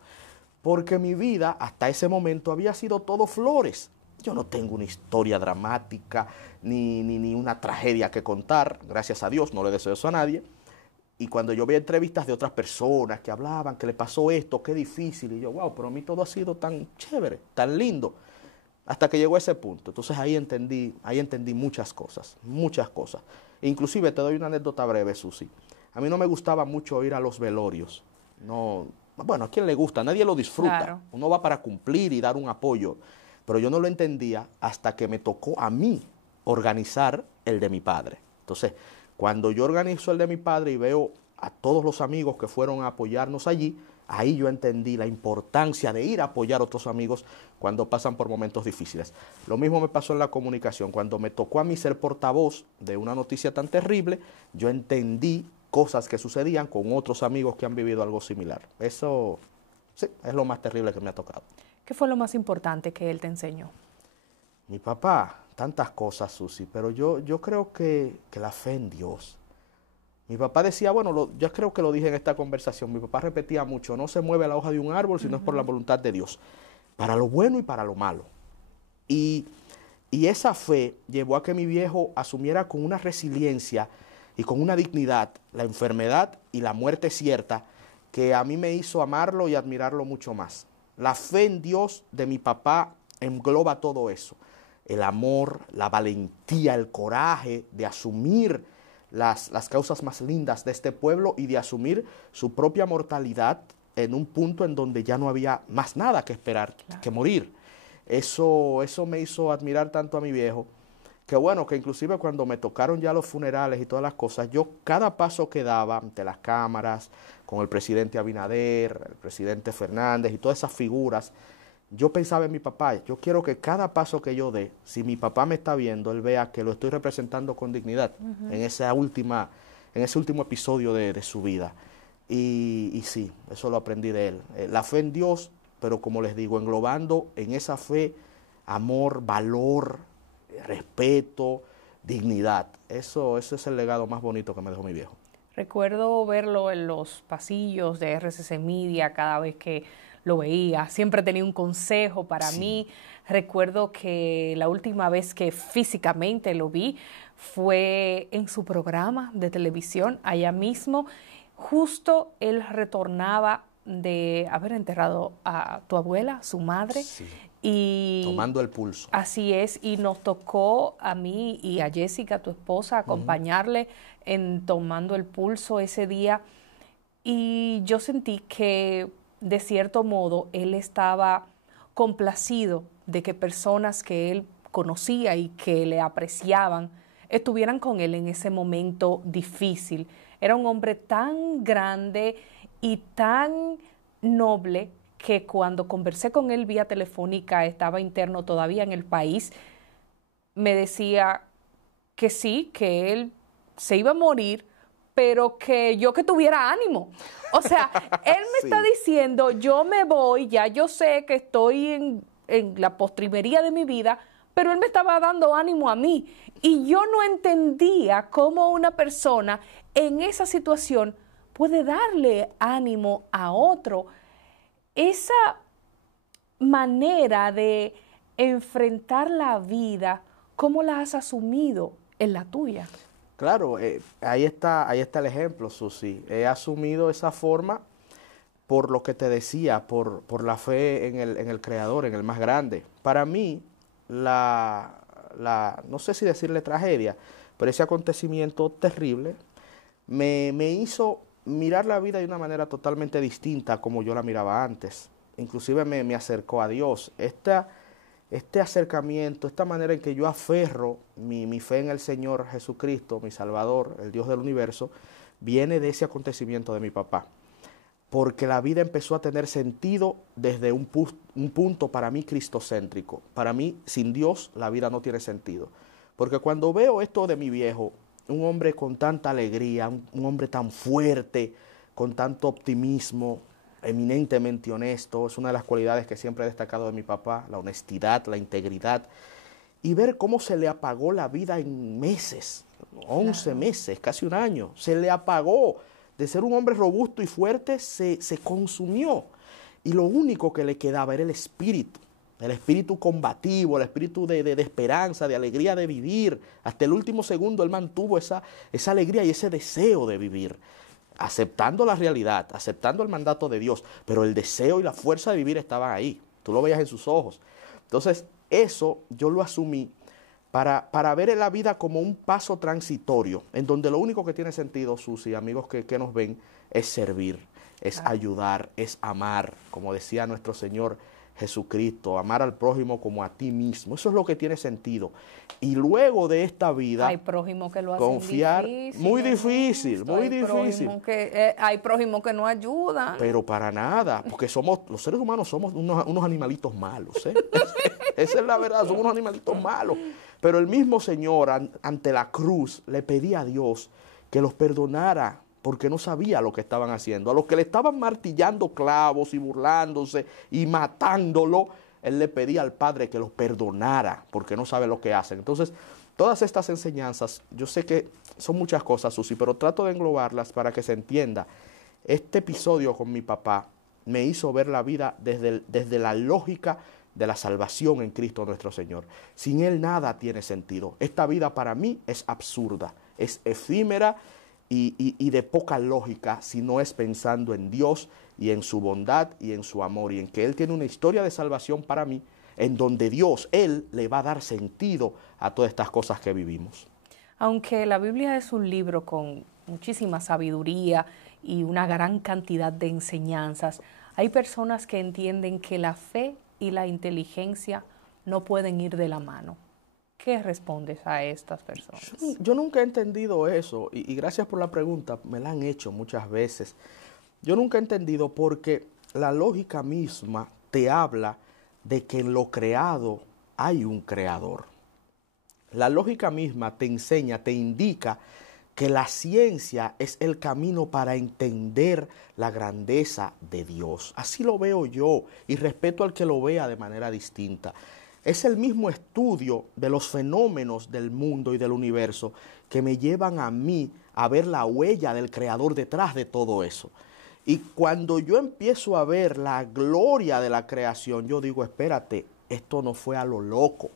porque mi vida hasta ese momento había sido todo flores. Yo no tengo una historia dramática ni una tragedia que contar, gracias a Dios, no le deseo eso a nadie. Y cuando yo veía entrevistas de otras personas que hablaban, que le pasó esto, qué difícil, y yo, wow, pero a mí todo ha sido tan chévere, tan lindo, hasta que llegó a ese punto. Entonces ahí entendí muchas cosas. Inclusive te doy una anécdota breve, Susi. A mí no me gustaba mucho ir a los velorios. No, bueno, ¿a quién le gusta? Nadie lo disfruta. Claro. Uno va para cumplir y dar un apoyo. Pero yo no lo entendía hasta que me tocó a mí organizar el de mi padre. Entonces, cuando yo organizo el de mi padre y veo a todos los amigos que fueron a apoyarnos allí, ahí yo entendí la importancia de ir a apoyar a otros amigos cuando pasan por momentos difíciles. Lo mismo me pasó en la comunicación. Cuando me tocó a mí ser portavoz de una noticia tan terrible, yo entendí cosas que sucedían con otros amigos que han vivido algo similar. Eso, sí, es lo más terrible que me ha tocado. ¿Qué fue lo más importante que él te enseñó? Mi papá, tantas cosas, Susi, pero yo creo que la fe en Dios. Mi papá decía, bueno, yo creo que lo dije en esta conversación, mi papá repetía mucho, no se mueve la hoja de un árbol si no es por la voluntad de Dios, para lo bueno y para lo malo. Y esa fe llevó a que mi viejo asumiera con una resiliencia y con una dignidad la enfermedad y la muerte cierta, que a mí me hizo amarlo y admirarlo mucho más. La fe en Dios de mi papá engloba todo eso. El amor, la valentía, el coraje de asumir las causas más lindas de este pueblo y de asumir su propia mortalidad en un punto en donde ya no había más nada que esperar, claro, que morir. Eso me hizo admirar tanto a mi viejo, que bueno, que inclusive cuando me tocaron ya los funerales y todas las cosas, yo cada paso que daba ante las cámaras, con el presidente Abinader, el presidente Fernández y todas esas figuras, yo pensaba en mi papá. Yo quiero que cada paso que yo dé, si mi papá me está viendo, él vea que lo estoy representando con dignidad en ese último episodio de su vida. Y sí, eso lo aprendí de él. La fe en Dios, pero como les digo, englobando en esa fe amor, valor, respeto, dignidad. Ese es el legado más bonito que me dejó mi viejo. Recuerdo verlo en los pasillos de RCC Media cada vez que lo veía. Siempre tenía un consejo para mí. Recuerdo que la última vez que físicamente lo vi fue en su programa de televisión, allá mismo. Justo él retornaba de haber enterrado a tu abuela, su madre. Sí. Y tomando el pulso. Así es, y nos tocó a mí y a Jessica, tu esposa, acompañarle en tomando el pulso ese día. Y yo sentí que, de cierto modo, él estaba complacido de que personas que él conocía y que le apreciaban estuvieran con él en ese momento difícil. Era un hombre tan grande y tan noble que cuando conversé con él vía telefónica, estaba interno todavía en el país, me decía que sí, que él se iba a morir, pero que yo que tuviera ánimo. O sea, él me está diciendo, yo me voy, ya yo sé que estoy en la postrimería de mi vida, pero él me estaba dando ánimo a mí. Y yo no entendía cómo una persona en esa situación puede darle ánimo a otro. Esa manera de enfrentar la vida, ¿cómo la has asumido en la tuya? Claro, ahí está el ejemplo, Susi. He asumido esa forma por lo que te decía, por la fe en el Creador, en el más grande. Para mí, no sé si decirle tragedia, pero ese acontecimiento terrible me hizo mirar la vida de una manera totalmente distinta a como yo la miraba antes. Inclusive me acercó a Dios. Este acercamiento, esta manera en que yo aferro mi fe en el Señor Jesucristo, mi Salvador, el Dios del universo, viene de ese acontecimiento de mi papá. Porque la vida empezó a tener sentido desde un punto para mí cristocéntrico. Para mí, sin Dios, la vida no tiene sentido. Porque cuando veo esto de mi viejo, un hombre con tanta alegría, un hombre tan fuerte, con tanto optimismo, eminentemente honesto, es una de las cualidades que siempre he destacado de mi papá, la honestidad, la integridad, y ver cómo se le apagó la vida en meses, 11 meses, casi un año, se le apagó. De ser un hombre robusto y fuerte, se consumió, y lo único que le quedaba era el espíritu combativo, el espíritu de esperanza, de alegría de vivir. Hasta el último segundo él mantuvo esa alegría y ese deseo de vivir, aceptando la realidad, aceptando el mandato de Dios, pero el deseo y la fuerza de vivir estaban ahí, tú lo veías en sus ojos. Entonces eso yo lo asumí para ver la vida como un paso transitorio, en donde lo único que tiene sentido, Susi, amigos que nos ven, es servir, es ayudar, es amar, como decía nuestro Señor Jesucristo, amar al prójimo como a ti mismo. Eso es lo que tiene sentido. Y luego de esta vida, hay prójimos que lo hacen confiar, difícil, muy difícil. Hay prójimos que no ayudan. Pero para nada, porque los seres humanos somos unos animalitos malos, ¿eh? Esa es la verdad, somos unos animalitos malos. Pero el mismo Señor ante la cruz le pedía a Dios que los perdonara, porque no sabía lo que estaban haciendo. A los que le estaban martillando clavos y burlándose y matándolo, él le pedía al Padre que los perdonara, porque no sabe lo que hacen. Entonces, todas estas enseñanzas, yo sé que son muchas cosas, Susi, pero trato de englobarlas para que se entienda. Este episodio con mi papá me hizo ver la vida desde la lógica de la salvación en Cristo nuestro Señor. Sin Él nada tiene sentido. Esta vida para mí es absurda, es efímera y de poca lógica si no es pensando en Dios y en su bondad y en su amor y en que Él tiene una historia de salvación para mí en donde Dios, Él le va a dar sentido a todas estas cosas que vivimos. Aunque la Biblia es un libro con muchísima sabiduría y una gran cantidad de enseñanzas, hay personas que entienden que la fe y la inteligencia no pueden ir de la mano. ¿Qué respondes a estas personas? Yo nunca he entendido eso y gracias por la pregunta, me la han hecho muchas veces. Yo nunca he entendido porque la lógica misma te habla de que en lo creado hay un creador. La lógica misma te enseña, te indica que la ciencia es el camino para entender la grandeza de Dios. Así lo veo yo y respeto al que lo vea de manera distinta. Es el mismo estudio de los fenómenos del mundo y del universo que me llevan a mí a ver la huella del Creador detrás de todo eso. Y cuando yo empiezo a ver la gloria de la creación, yo digo, espérate, esto no fue a lo loco.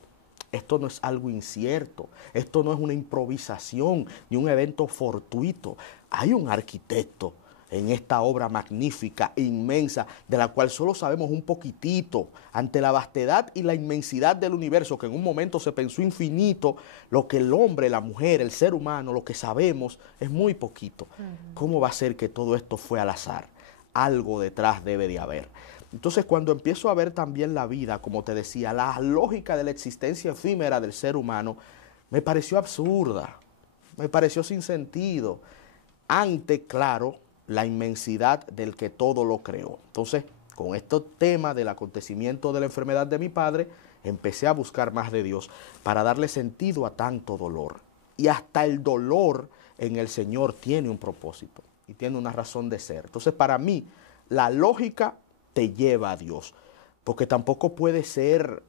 Esto no es algo incierto, esto no es una improvisación ni un evento fortuito. Hay un arquitecto en esta obra magnífica, inmensa, de la cual solo sabemos un poquitito. Ante la vastedad y la inmensidad del universo, que en un momento se pensó infinito, lo que el hombre, la mujer, el ser humano, lo que sabemos es muy poquito. ¿Cómo va a ser que todo esto fue al azar? Algo detrás debe de haber. Entonces, cuando empiezo a ver también la vida, como te decía, la lógica de la existencia efímera del ser humano, me pareció absurda, me pareció sin sentido, ante, claro, la inmensidad del que todo lo creó. Entonces, con este tema del acontecimiento de la enfermedad de mi padre, empecé a buscar más de Dios para darle sentido a tanto dolor. Y hasta el dolor en el Señor tiene un propósito y tiene una razón de ser. Entonces, para mí, la lógica te lleva a Dios, porque tampoco puede ser,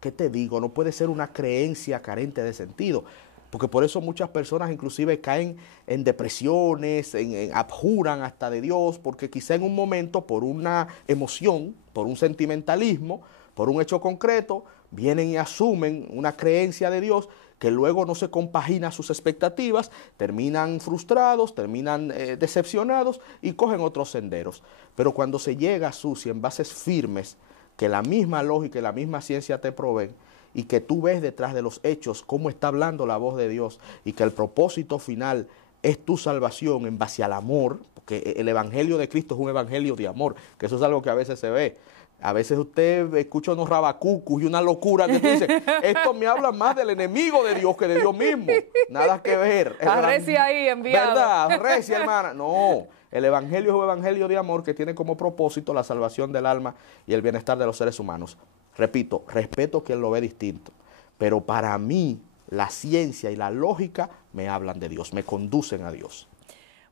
¿qué te digo? No puede ser una creencia carente de sentido, porque por eso muchas personas inclusive caen en depresiones, abjuran hasta de Dios, porque quizá en un momento por una emoción, por un sentimentalismo, por un hecho concreto, vienen y asumen una creencia de Dios que luego no se compagina a sus expectativas, terminan frustrados, terminan decepcionados y cogen otros senderos. Pero cuando se llega, Susi, en bases firmes, que la misma lógica y la misma ciencia te proveen, y que tú ves detrás de los hechos cómo está hablando la voz de Dios, y que el propósito final es tu salvación en base al amor, porque el evangelio de Cristo es un evangelio de amor, que eso es algo que a veces se ve. A veces usted escucha unos rabacucus y una locura que tú dices, esto me habla más del enemigo de Dios que de Dios mismo. Nada que ver. Arrecia ahí, enviado. ¿Verdad? Arrecia, hermana. No, el evangelio es un evangelio de amor que tiene como propósito la salvación del alma y el bienestar de los seres humanos. Repito, respeto quien lo ve distinto, pero para mí la ciencia y la lógica me hablan de Dios, me conducen a Dios.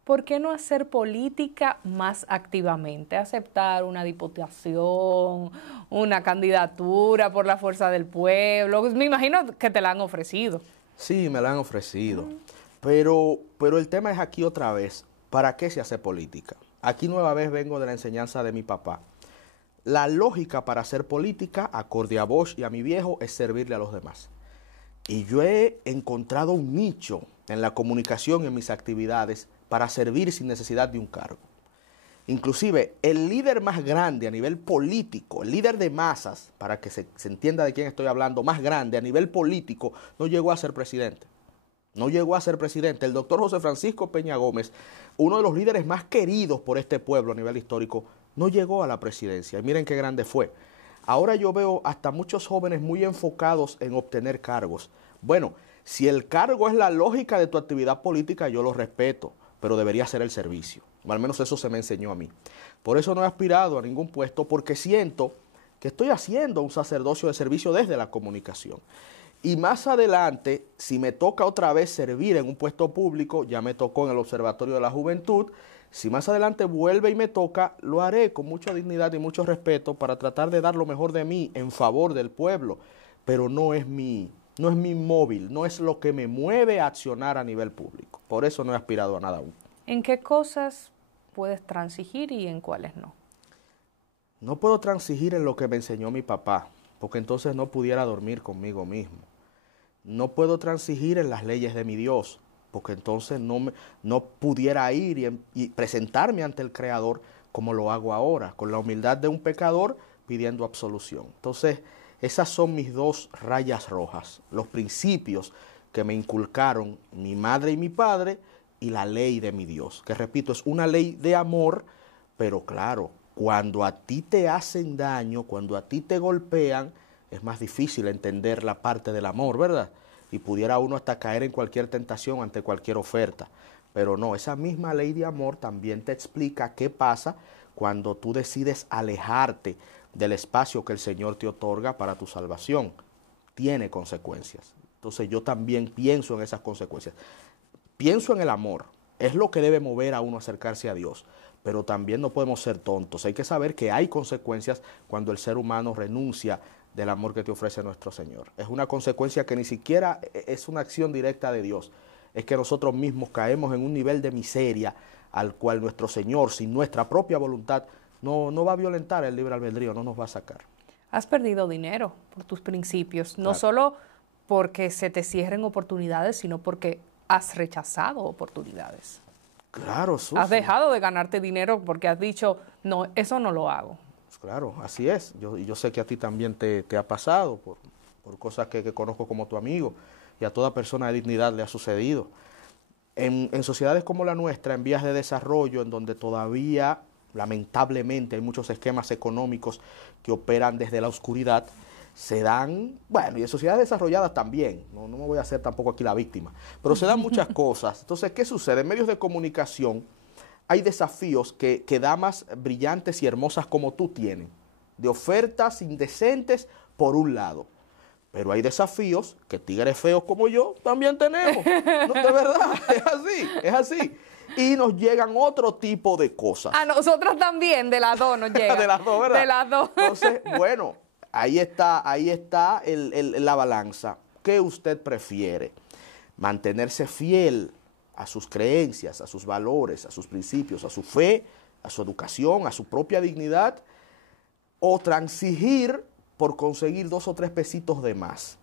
¿Por qué no hacer política más activamente? Aceptar una diputación, una candidatura por la fuerza del pueblo. Me imagino que te la han ofrecido. Sí, me la han ofrecido. Pero el tema es aquí otra vez. ¿Para qué se hace política? Aquí nueva vez vengo de la enseñanza de mi papá. La lógica para hacer política, acorde a Bosch y a mi viejo, es servirle a los demás. Y yo he encontrado un nicho en la comunicación y en mis actividades para servir sin necesidad de un cargo. Inclusive, el líder más grande a nivel político, el líder de masas, para que se entienda de quién estoy hablando, más grande a nivel político, no llegó a ser presidente. No llegó a ser presidente. El doctor José Francisco Peña Gómez, uno de los líderes más queridos por este pueblo a nivel histórico, no llegó a la presidencia. Y miren qué grande fue. Ahora yo veo hasta muchos jóvenes muy enfocados en obtener cargos. Bueno, si el cargo es la lógica de tu actividad política, yo lo respeto, pero debería ser el servicio. O al menos eso se me enseñó a mí. Por eso no he aspirado a ningún puesto, porque siento que estoy haciendo un sacerdocio de servicio desde la comunicación. Y más adelante, si me toca otra vez servir en un puesto público, ya me tocó en el Observatorio de la Juventud, si más adelante vuelve y me toca, lo haré con mucha dignidad y mucho respeto para tratar de dar lo mejor de mí en favor del pueblo, pero no es mi móvil, no es lo que me mueve a accionar a nivel público. Por eso no he aspirado a nada aún. ¿En qué cosas puedes transigir y en cuáles no? No puedo transigir en lo que me enseñó mi papá, porque entonces no pudiera dormir conmigo mismo. No puedo transigir en las leyes de mi Dios, porque entonces no pudiera ir y presentarme ante el Creador como lo hago ahora, con la humildad de un pecador pidiendo absolución. Entonces, esas son mis dos rayas rojas, los principios que me inculcaron mi madre y mi padre y la ley de mi Dios, que repito, es una ley de amor, pero claro, cuando a ti te hacen daño, cuando a ti te golpean, es más difícil entender la parte del amor, ¿verdad? Y pudiera uno hasta caer en cualquier tentación ante cualquier oferta. Pero no, esa misma ley de amor también te explica qué pasa cuando tú decides alejarte del espacio que el Señor te otorga para tu salvación. Tiene consecuencias. Entonces yo también pienso en esas consecuencias. Pienso en el amor. Es lo que debe mover a uno a acercarse a Dios. Pero también no podemos ser tontos. Hay que saber que hay consecuencias cuando el ser humano renuncia del amor que te ofrece nuestro Señor. Es una consecuencia que ni siquiera es una acción directa de Dios. Es que nosotros mismos caemos en un nivel de miseria al cual nuestro Señor, sin nuestra propia voluntad, no va a violentar el libre albedrío, no nos va a sacar. Has perdido dinero por tus principios, no Claro. solo porque se te cierren oportunidades, sino porque has rechazado oportunidades. Claro, Susi. Has dejado de ganarte dinero porque has dicho, no, eso no lo hago. Claro, así es. Yo sé que a ti también te ha pasado por cosas que conozco como tu amigo, y a toda persona de dignidad le ha sucedido. En sociedades como la nuestra, en vías de desarrollo, en donde todavía, lamentablemente, hay muchos esquemas económicos que operan desde la oscuridad, se dan, bueno, y en sociedades desarrolladas también, no me voy a hacer tampoco aquí la víctima, pero se dan muchas cosas. Entonces, ¿qué sucede? En medios de comunicación hay desafíos que damas brillantes y hermosas como tú tienen, de ofertas indecentes por un lado. Pero hay desafíos que tigres feos como yo también tenemos. No, de verdad, es así. Y nos llegan otro tipo de cosas. A nosotras también, de las dos nos llega. De las dos, ¿verdad? De las dos. Entonces, bueno, ahí está la balanza. ¿Qué usted prefiere? ¿Mantenerse fiel a sus creencias, a sus valores, a sus principios, a su fe, a su educación, a su propia dignidad? ¿O transigir por conseguir 2 o 3 pesitos de más?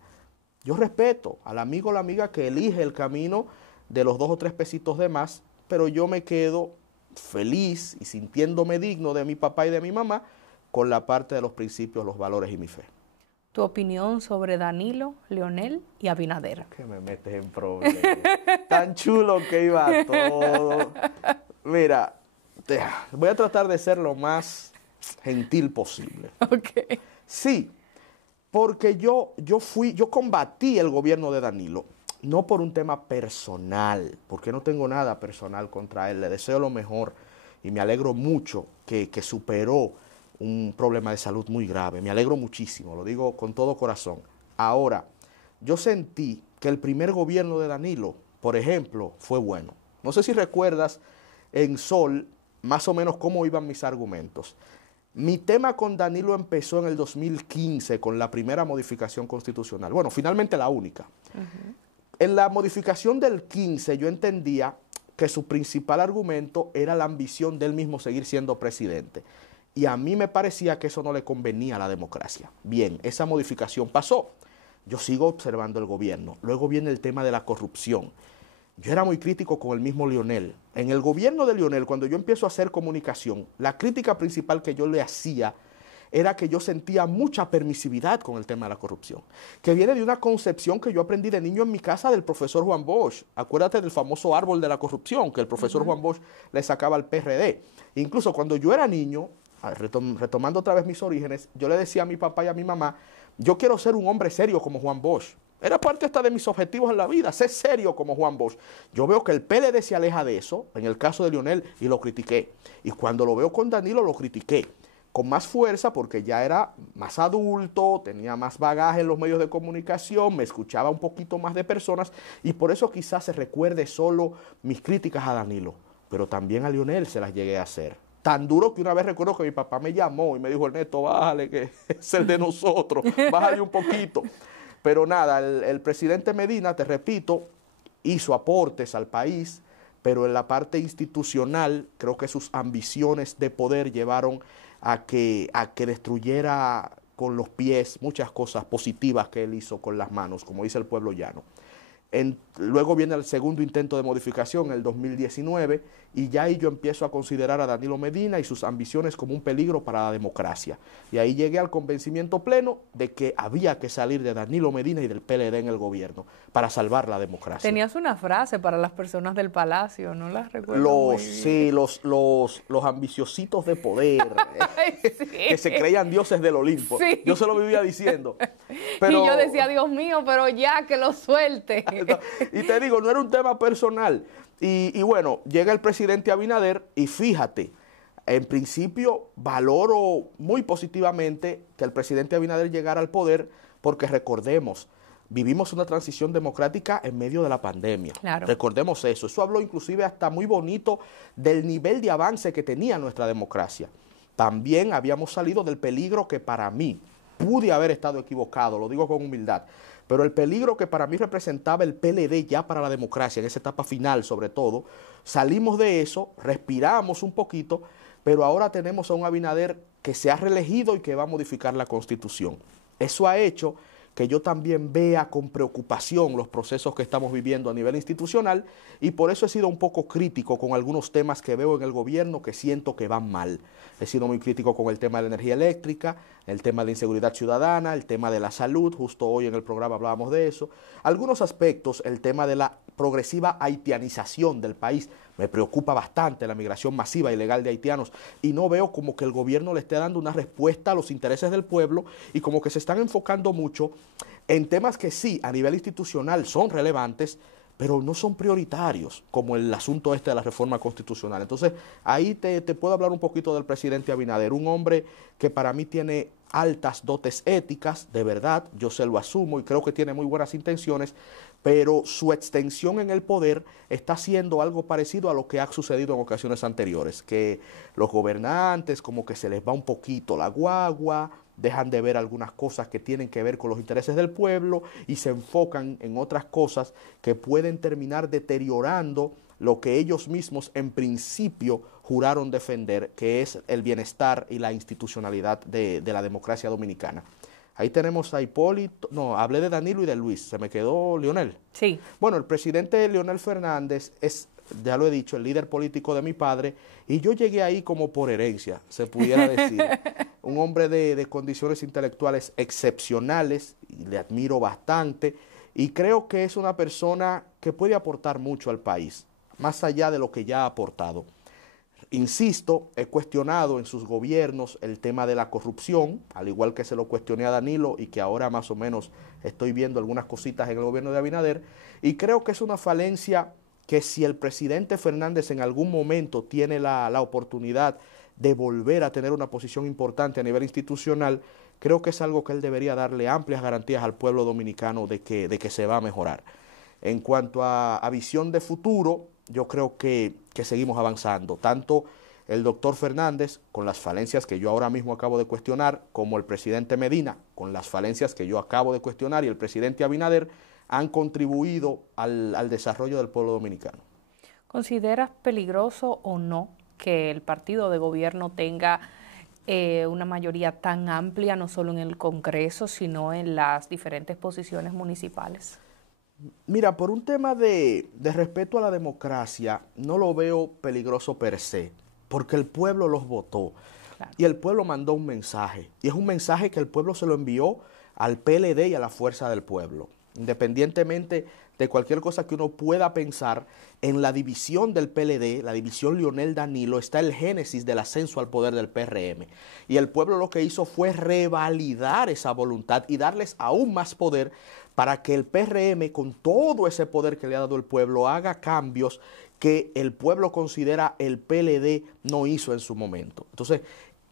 Yo respeto al amigo o la amiga que elige el camino de los 2 o 3 pesitos de más, pero yo me quedo feliz y sintiéndome digno de mi papá y de mi mamá con la parte de los principios, los valores y mi fe. Tu opinión sobre Danilo, Leonel y Abinader. Que me metes en problemas. Tan chulo que iba todo. Mira, voy a tratar de ser lo más gentil posible. Ok. Sí, porque yo combatí el gobierno de Danilo, no por un tema personal, porque no tengo nada personal contra él, le deseo lo mejor y me alegro mucho que superó un problema de salud muy grave, me alegro muchísimo, lo digo con todo corazón. Ahora, yo sentí que el primer gobierno de Danilo, por ejemplo, fue bueno. No sé si recuerdas en Sol más o menos cómo iban mis argumentos. Mi tema con Danilo empezó en el 2015 con la primera modificación constitucional. Bueno, finalmente la única. En la modificación del 15 yo entendía que su principal argumento era la ambición de él mismo seguir siendo presidente. Y a mí me parecía que eso no le convenía a la democracia. Bien, esa modificación pasó. Yo sigo observando el gobierno. Luego viene el tema de la corrupción. Yo era muy crítico con el mismo Leonel. En el gobierno de Leonel, cuando yo empiezo a hacer comunicación, la crítica principal que yo le hacía era que yo sentía mucha permisividad con el tema de la corrupción, que viene de una concepción que yo aprendí de niño en mi casa del profesor Juan Bosch. Acuérdate del famoso árbol de la corrupción que el profesor Juan Bosch le sacaba al PRD. Incluso cuando yo era niño, retomando otra vez mis orígenes, yo le decía a mi papá y a mi mamá, yo quiero ser un hombre serio como Juan Bosch. Era parte hasta de mis objetivos en la vida, ser serio como Juan Bosch. Yo veo que el PLD se aleja de eso, en el caso de Leonel, y lo critiqué. Y cuando lo veo con Danilo, lo critiqué. Con más fuerza, porque ya era más adulto, tenía más bagaje en los medios de comunicación, me escuchaba un poquito más de personas, y por eso quizás se recuerde solo mis críticas a Danilo. Pero también a Leonel se las llegué a hacer. Tan duro que una vez recuerdo que mi papá me llamó y me dijo, Ernesto, bájale, que es el de nosotros, bájale un poquito. Pero nada, el presidente Medina, te repito, hizo aportes al país, pero en la parte institucional creo que sus ambiciones de poder llevaron a que destruyera con los pies muchas cosas positivas que él hizo con las manos, como dice el pueblo llano. Luego viene el segundo intento de modificación en el 2019 y ya ahí yo empiezo a considerar a Danilo Medina y sus ambiciones como un peligro para la democracia. Y ahí llegué al convencimiento pleno de que había que salir de Danilo Medina y del PLD en el gobierno para salvar la democracia. Tenías una frase para las personas del Palacio, ¿no las recuerdo? Sí, los ambiciositos de poder, sí. que se creían dioses del Olimpo. Sí. Yo se lo vivía diciendo. Pero, y yo decía, Dios mío, pero ya que lo suelte. Y te digo, no era un tema personal. Y bueno, llega el presidente Abinader y fíjate, en principio valoro muy positivamente que el presidente Abinader llegara al poder porque recordemos, vivimos una transición democrática en medio de la pandemia. Claro. Recordemos eso. Eso habló inclusive hasta muy bonito del nivel de avance que tenía nuestra democracia. También habíamos salido del peligro que para mí, pude haber estado equivocado, lo digo con humildad, pero el peligro que para mí representaba el PLD ya para la democracia, en esa etapa final sobre todo, salimos de eso, respiramos un poquito, pero ahora tenemos a un Abinader que se ha reelegido y que va a modificar la Constitución. Eso ha hecho que yo también vea con preocupación los procesos que estamos viviendo a nivel institucional y por eso he sido un poco crítico con algunos temas que veo en el gobierno que siento que van mal. He sido muy crítico con el tema de la energía eléctrica, el tema de la inseguridad ciudadana, el tema de la salud, justo hoy en el programa hablábamos de eso. Algunos aspectos, el tema de la progresiva haitianización del país, me preocupa bastante la migración masiva e ilegal de haitianos y no veo como que el gobierno le esté dando una respuesta a los intereses del pueblo y como que se están enfocando mucho en temas que sí, a nivel institucional son relevantes, pero no son prioritarios, como el asunto este de la reforma constitucional. Entonces, ahí te puedo hablar un poquito del presidente Abinader, un hombre que para mí tiene altas dotes éticas, de verdad, yo se lo asumo y creo que tiene muy buenas intenciones, pero su extensión en el poder está haciendo algo parecido a lo que ha sucedido en ocasiones anteriores, que los gobernantes como que se les va un poquito la guagua, dejan de ver algunas cosas que tienen que ver con los intereses del pueblo y se enfocan en otras cosas que pueden terminar deteriorando lo que ellos mismos en principio juraron defender, que es el bienestar y la institucionalidad de la democracia dominicana. Ahí tenemos a Hipólito, no, hablé de Danilo y de Luis, se me quedó Leonel. Sí. Bueno, el presidente Leonel Fernández es, ya lo he dicho, el líder político de mi padre, y yo llegué ahí como por herencia, se pudiera decir. un hombre de condiciones intelectuales excepcionales, y le admiro bastante, y creo que es una persona que puede aportar mucho al país, más allá de lo que ya ha aportado. Insisto, he cuestionado en sus gobiernos el tema de la corrupción, al igual que se lo cuestioné a Danilo y que ahora más o menos estoy viendo algunas cositas en el gobierno de Abinader, y creo que es una falencia que si el presidente Fernández en algún momento tiene la oportunidad de volver a tener una posición importante a nivel institucional, creo que es algo que él debería darle amplias garantías al pueblo dominicano de que se va a mejorar. En cuanto a visión de futuro, yo creo que seguimos avanzando, tanto el doctor Fernández, con las falencias que yo ahora mismo acabo de cuestionar, como el presidente Medina, con las falencias que yo acabo de cuestionar, y el presidente Abinader, han contribuido al desarrollo del pueblo dominicano. ¿Consideras peligroso o no que el partido de gobierno tenga una mayoría tan amplia, no solo en el Congreso, sino en las diferentes posiciones municipales? Mira, por un tema de respeto a la democracia, no lo veo peligroso per se, porque el pueblo los votó. Claro. Y el pueblo mandó un mensaje, y es un mensaje que el pueblo se lo envió al PLD y a la Fuerza del Pueblo. Independientemente de cualquier cosa que uno pueda pensar, en la división del PLD, la división Leonel Danilo, está el génesis del ascenso al poder del PRM. Y el pueblo lo que hizo fue revalidar esa voluntad y darles aún más poder para que el PRM, con todo ese poder que le ha dado el pueblo, haga cambios que el pueblo considera el PLD no hizo en su momento. Entonces,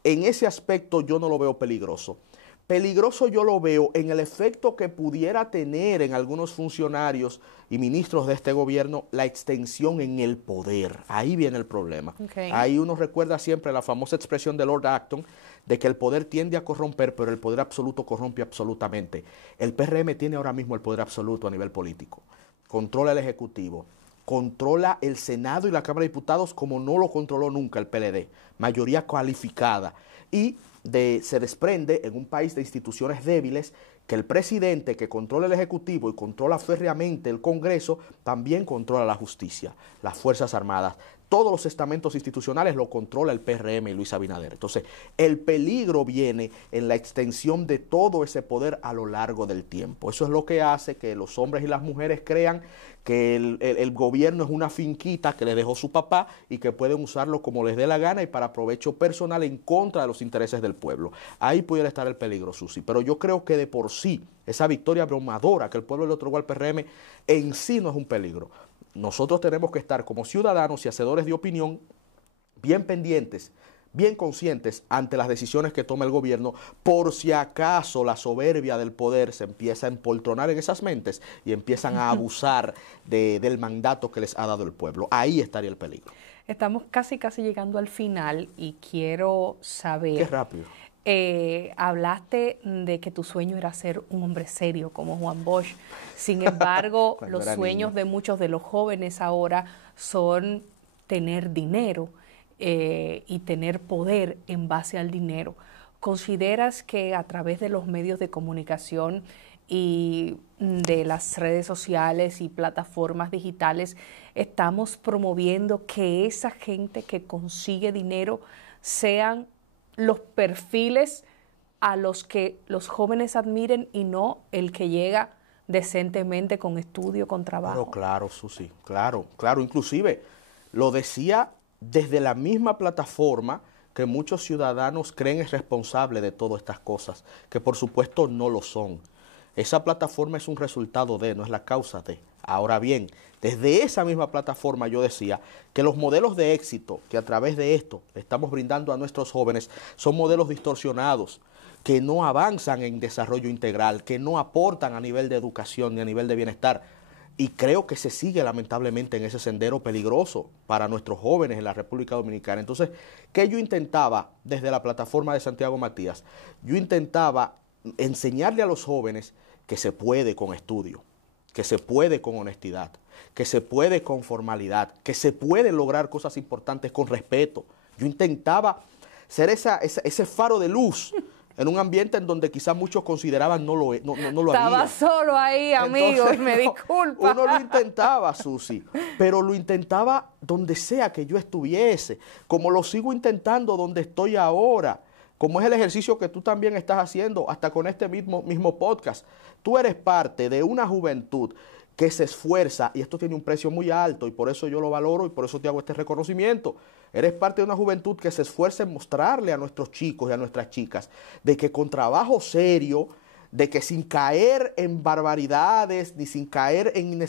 en ese aspecto yo no lo veo peligroso. Peligroso yo lo veo en el efecto que pudiera tener en algunos funcionarios y ministros de este gobierno la extensión en el poder. Ahí viene el problema. Okay. Ahí uno recuerda siempre la famosa expresión de Lord Acton de que el poder tiende a corromper, pero el poder absoluto corrompe absolutamente. El PRM tiene ahora mismo el poder absoluto a nivel político. Controla el Ejecutivo, controla el Senado y la Cámara de Diputados como no lo controló nunca el PLD. Mayoría cualificada. Y se desprende en un país de instituciones débiles que el presidente, que controla el Ejecutivo y controla férreamente el Congreso, también controla la justicia, las Fuerzas Armadas. Todos los estamentos institucionales lo controla el PRM y Luis Abinader. Entonces, el peligro viene en la extensión de todo ese poder a lo largo del tiempo. Eso es lo que hace que los hombres y las mujeres crean que el gobierno es una finquita que le dejó su papá y que pueden usarlo como les dé la gana y para provecho personal en contra de los intereses del pueblo. Ahí pudiera estar el peligro, Susi. Pero yo creo que de por sí, esa victoria abrumadora que el pueblo le otorgó al PRM en sí no es un peligro. Nosotros tenemos que estar como ciudadanos y hacedores de opinión bien pendientes, bien conscientes ante las decisiones que toma el gobierno, por si acaso la soberbia del poder se empieza a empoltronar en esas mentes y empiezan a abusar del mandato que les ha dado el pueblo. Ahí estaría el peligro. Estamos casi llegando al final y quiero saber... Qué rápido. Hablaste de que tu sueño era ser un hombre serio como Juan Bosch. Sin embargo, los sueños de muchos de los jóvenes ahora son tener dinero y tener poder en base al dinero. ¿Consideras que a través de los medios de comunicación y de las redes sociales y plataformas digitales estamos promoviendo que esa gente que consigue dinero sean los perfiles a los que los jóvenes admiren y no el que llega decentemente con estudio, con trabajo? Pero claro, Susi, claro. Inclusive lo decía desde la misma plataforma que muchos ciudadanos creen es responsable de todas estas cosas, que por supuesto no lo son. Esa plataforma es un resultado de, no es la causa de. Ahora bien, desde esa misma plataforma yo decía que los modelos de éxito que a través de esto le estamos brindando a nuestros jóvenes son modelos distorsionados, que no avanzan en desarrollo integral, que no aportan a nivel de educación ni a nivel de bienestar. Y creo que se sigue lamentablemente en ese sendero peligroso para nuestros jóvenes en la República Dominicana. Entonces, ¿qué yo intentaba desde la plataforma de Santiago Matías? Yo intentaba enseñarle a los jóvenes que se puede con estudio, que se puede con honestidad, que se puede con formalidad, que se puede lograr cosas importantes con respeto. Yo intentaba ser ese faro de luz en un ambiente en donde quizás muchos consideraban no lo Estaba había. Solo ahí, amigos, Entonces, me disculpa. Uno lo intentaba, Susi, pero lo intentaba donde sea que yo estuviese, como lo sigo intentando donde estoy ahora. como es el ejercicio que tú también estás haciendo, hasta con este mismo podcast. Tú eres parte de una juventud que se esfuerza, y esto tiene un precio muy alto, y por eso yo lo valoro, y por eso te hago este reconocimiento. Eres parte de una juventud que se esfuerza en mostrarle a nuestros chicos y a nuestras chicas de que con trabajo serio, de que sin caer en barbaridades, ni sin caer en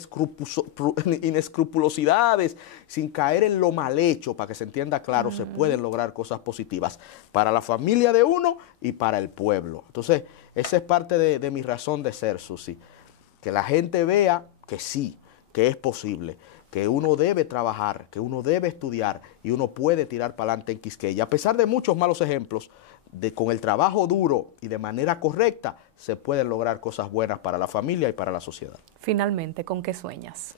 inescrupulosidades, sin caer en lo mal hecho, para que se entienda claro, se pueden lograr cosas positivas para la familia de uno y para el pueblo. Entonces, esa es parte de mi razón de ser, Susi. Que la gente vea que sí, que es posible, que uno debe trabajar, que uno debe estudiar y uno puede tirar para adelante en Quisqueya. A pesar de muchos malos ejemplos, con el trabajo duro y de manera correcta, se pueden lograr cosas buenas para la familia y para la sociedad. Finalmente, ¿con qué sueñas?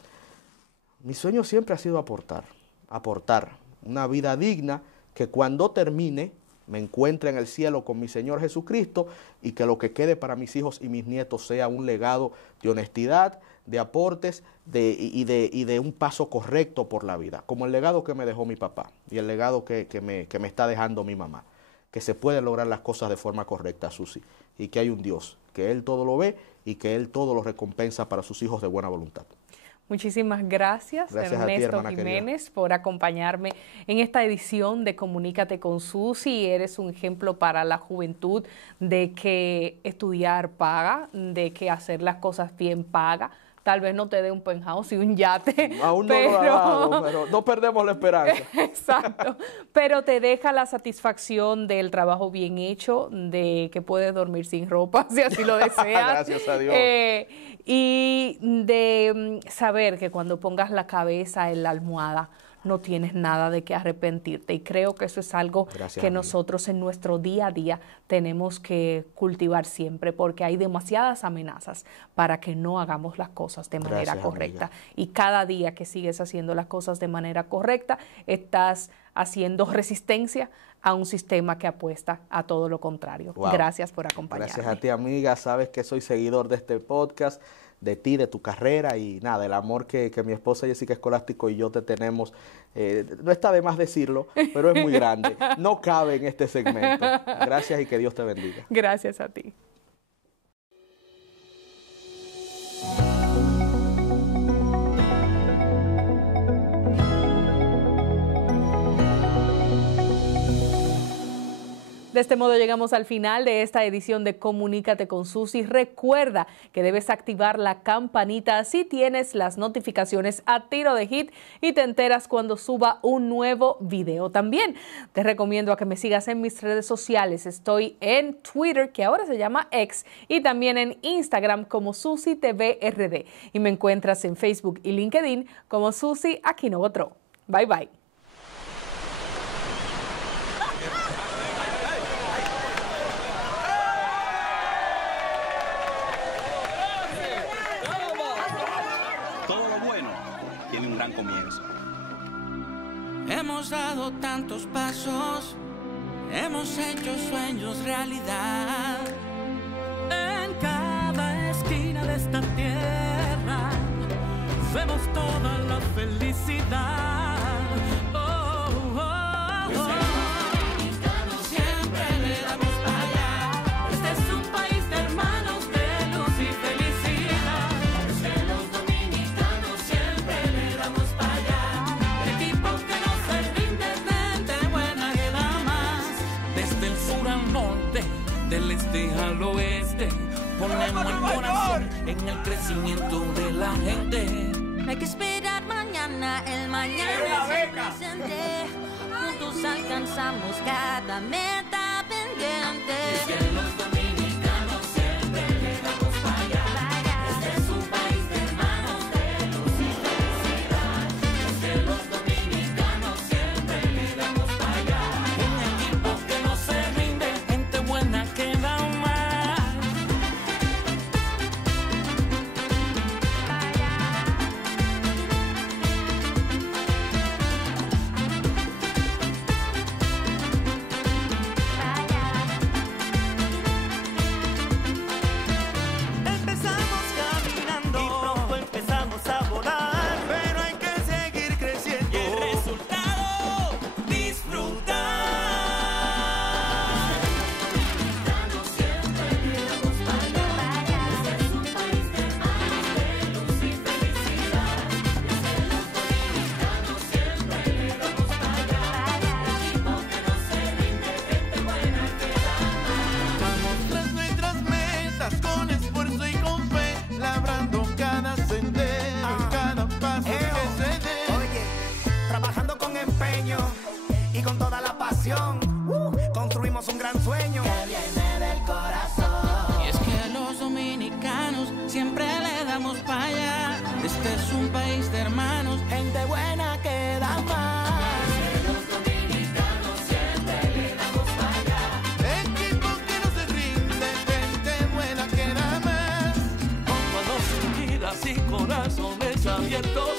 Mi sueño siempre ha sido aportar una vida digna que cuando termine me encuentre en el cielo con mi Señor Jesucristo y que lo que quede para mis hijos y mis nietos sea un legado de honestidad, de aportes y de un paso correcto por la vida, como el legado que me dejó mi papá y el legado que me está dejando mi mamá, que se pueden lograr las cosas de forma correcta, Susi, y que hay un Dios, que Él todo lo ve y que Él todo lo recompensa para sus hijos de buena voluntad. Muchísimas gracias Ernesto Jiménez, por acompañarme en esta edición de Comunícate con Susi. Eres un ejemplo para la juventud de que estudiar paga, de que hacer las cosas bien paga. Tal vez no te dé un penthouse y un yate. Aún no lo ha dado, pero no perdemos la esperanza. Exacto. Pero te deja la satisfacción del trabajo bien hecho, de que puedes dormir sin ropa, si así lo deseas. Gracias a Dios. Y de saber que cuando pongas la cabeza en la almohada, no tienes nada de qué arrepentirte. Y creo que eso es algo que nosotros en nuestro día a día tenemos que cultivar siempre, porque hay demasiadas amenazas para que no hagamos las cosas de manera correcta. Y cada día que sigues haciendo las cosas de manera correcta, estás haciendo resistencia a un sistema que apuesta a todo lo contrario. Wow. Gracias por acompañarme. Gracias a ti, amiga. Sabes que soy seguidor de este podcast, de ti, de tu carrera y nada, el amor que mi esposa Jessica Escolástico y yo te tenemos, no está de más decirlo, pero es muy grande. No cabe en este segmento. Gracias y que Dios te bendiga. Gracias a ti. De este modo llegamos al final de esta edición de Comunícate con Susi. Recuerda que debes activar la campanita, así tienes las notificaciones a tiro de hit y te enteras cuando suba un nuevo video. También te recomiendo a que me sigas en mis redes sociales. Estoy en Twitter, que ahora se llama X, y también en Instagram como Susi TV RD. Y me encuentras en Facebook y LinkedIn como Susi Aquino Botró. Bye bye. Comienzo. Hemos dado tantos pasos, hemos hecho sueños realidad. En cada esquina de esta tierra vemos toda la felicidad. Oh, oh, oh. Siempre le damos para allá. Este es un país de hermanos de luz y felicidad. Que los dominicanos siempre le damos para allá. Equipo que no se rinde, gente buena que da más. Desde el sur al norte, del este al oeste, ponemos el corazón en el crecimiento de la gente. No hay que esperar mañana, el mañana es el presente. Juntos alcanzamos cada meta pendiente. Es que los dominicanos siempre le damos para allá. Este es un país de hermanos de luz y felicidad. Es que los dominicanos siempre le damos para allá. Un equipo que no se rinde, gente buena que da más. pasión. Construimos un gran sueño que viene del corazón. Y es que los dominicanos siempre le damos para allá. Este es un país de hermanos, gente buena que da más. Los dominicanos siempre le damos para allá. Equipo que no se rinde, gente buena que da más. Con manos unidas y corazones abiertos,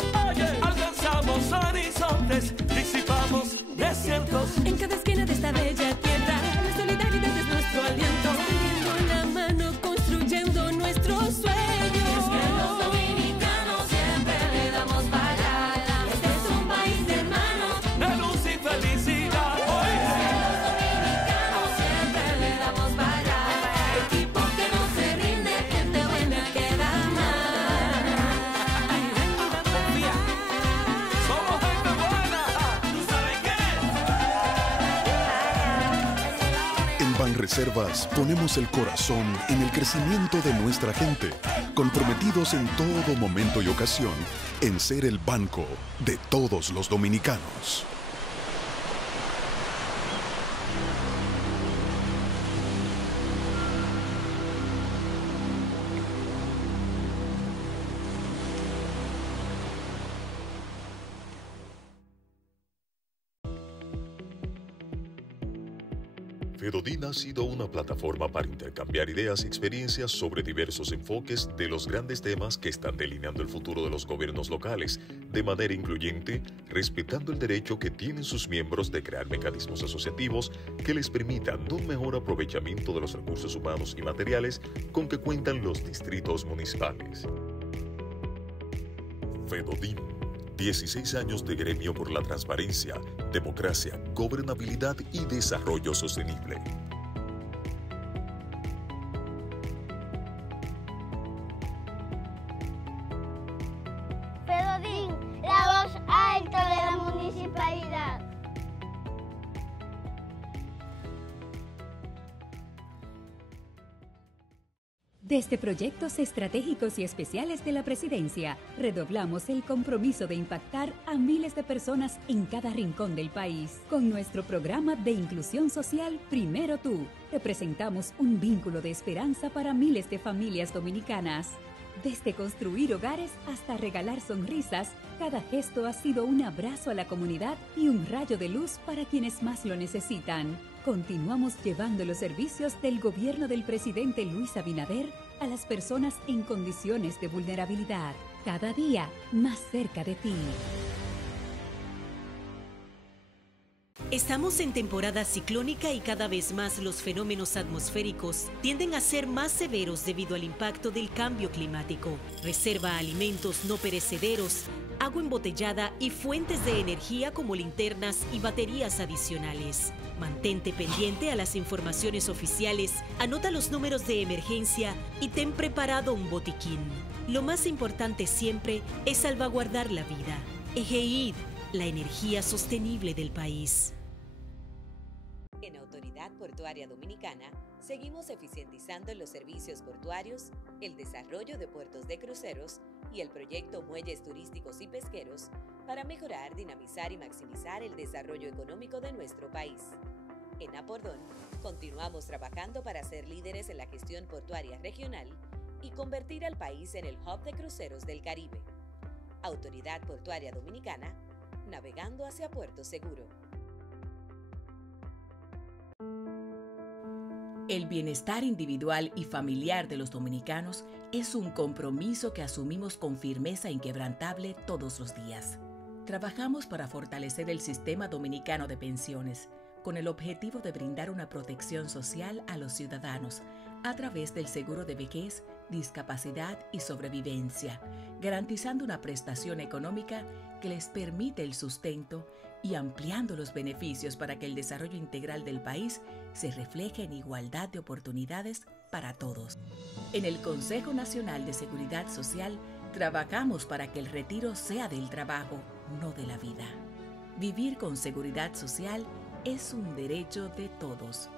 alcanzamos horizontes, disipamos desiertos. En cada esquina de esta bella tierra, la solidaridad es nuestro aliento, tendiendo la mano, construyendo nuestros sueños. Es que los dominicanos siempre le damos para allá. Este es un país de hermanos, de luz y felicidad. Es que los dominicanos siempre le damos para allá. Equipo que no se rinde, gente buena que da más. Confía, somos gente buena. ¿Tú sabes qué? En Banreservas ponemos el corazón en el crecimiento de nuestra gente, comprometidos en todo momento y ocasión en ser el banco de todos los dominicanos. Fedodin ha sido una plataforma para intercambiar ideas y experiencias sobre diversos enfoques de los grandes temas que están delineando el futuro de los gobiernos locales, de manera incluyente, respetando el derecho que tienen sus miembros de crear mecanismos asociativos que les permitan un mejor aprovechamiento de los recursos humanos y materiales con que cuentan los distritos municipales. Fedodin, 16 años de gremio por la transparencia, democracia, gobernabilidad y desarrollo sostenible. Fedodin, la voz alta de la municipalidad. Desde proyectos estratégicos y especiales de la Presidencia, redoblamos el compromiso de impactar a miles de personas en cada rincón del país. Con nuestro programa de inclusión social Primero Tú, representamos un vínculo de esperanza para miles de familias dominicanas. Desde construir hogares hasta regalar sonrisas, cada gesto ha sido un abrazo a la comunidad y un rayo de luz para quienes más lo necesitan. Continuamos llevando los servicios del gobierno del presidente Luis Abinader a las personas en condiciones de vulnerabilidad, cada día más cerca de ti. Estamos en temporada ciclónica y cada vez más los fenómenos atmosféricos tienden a ser más severos debido al impacto del cambio climático. Reserva alimentos no perecederos, agua embotellada y fuentes de energía como linternas y baterías adicionales. Mantente pendiente a las informaciones oficiales, anota los números de emergencia y ten preparado un botiquín. Lo más importante siempre es salvaguardar la vida. EGEID, la energía sostenible del país. En Autoridad Portuaria Dominicana, seguimos eficientizando los servicios portuarios, el desarrollo de puertos de cruceros y el proyecto Muelles Turísticos y Pesqueros para mejorar, dinamizar y maximizar el desarrollo económico de nuestro país. En Apordón, continuamos trabajando para ser líderes en la gestión portuaria regional y convertir al país en el hub de cruceros del Caribe. Autoridad Portuaria Dominicana, navegando hacia Puerto Seguro. El bienestar individual y familiar de los dominicanos es un compromiso que asumimos con firmeza inquebrantable todos los días. Trabajamos para fortalecer el sistema dominicano de pensiones, con el objetivo de brindar una protección social a los ciudadanos a través del seguro de vejez, discapacidad y sobrevivencia, garantizando una prestación económica que les permite el sustento y ampliando los beneficios para que el desarrollo integral del país se refleje en igualdad de oportunidades para todos. En el Consejo Nacional de Seguridad Social trabajamos para que el retiro sea del trabajo, no de la vida. Vivir con seguridad social es un derecho de todos.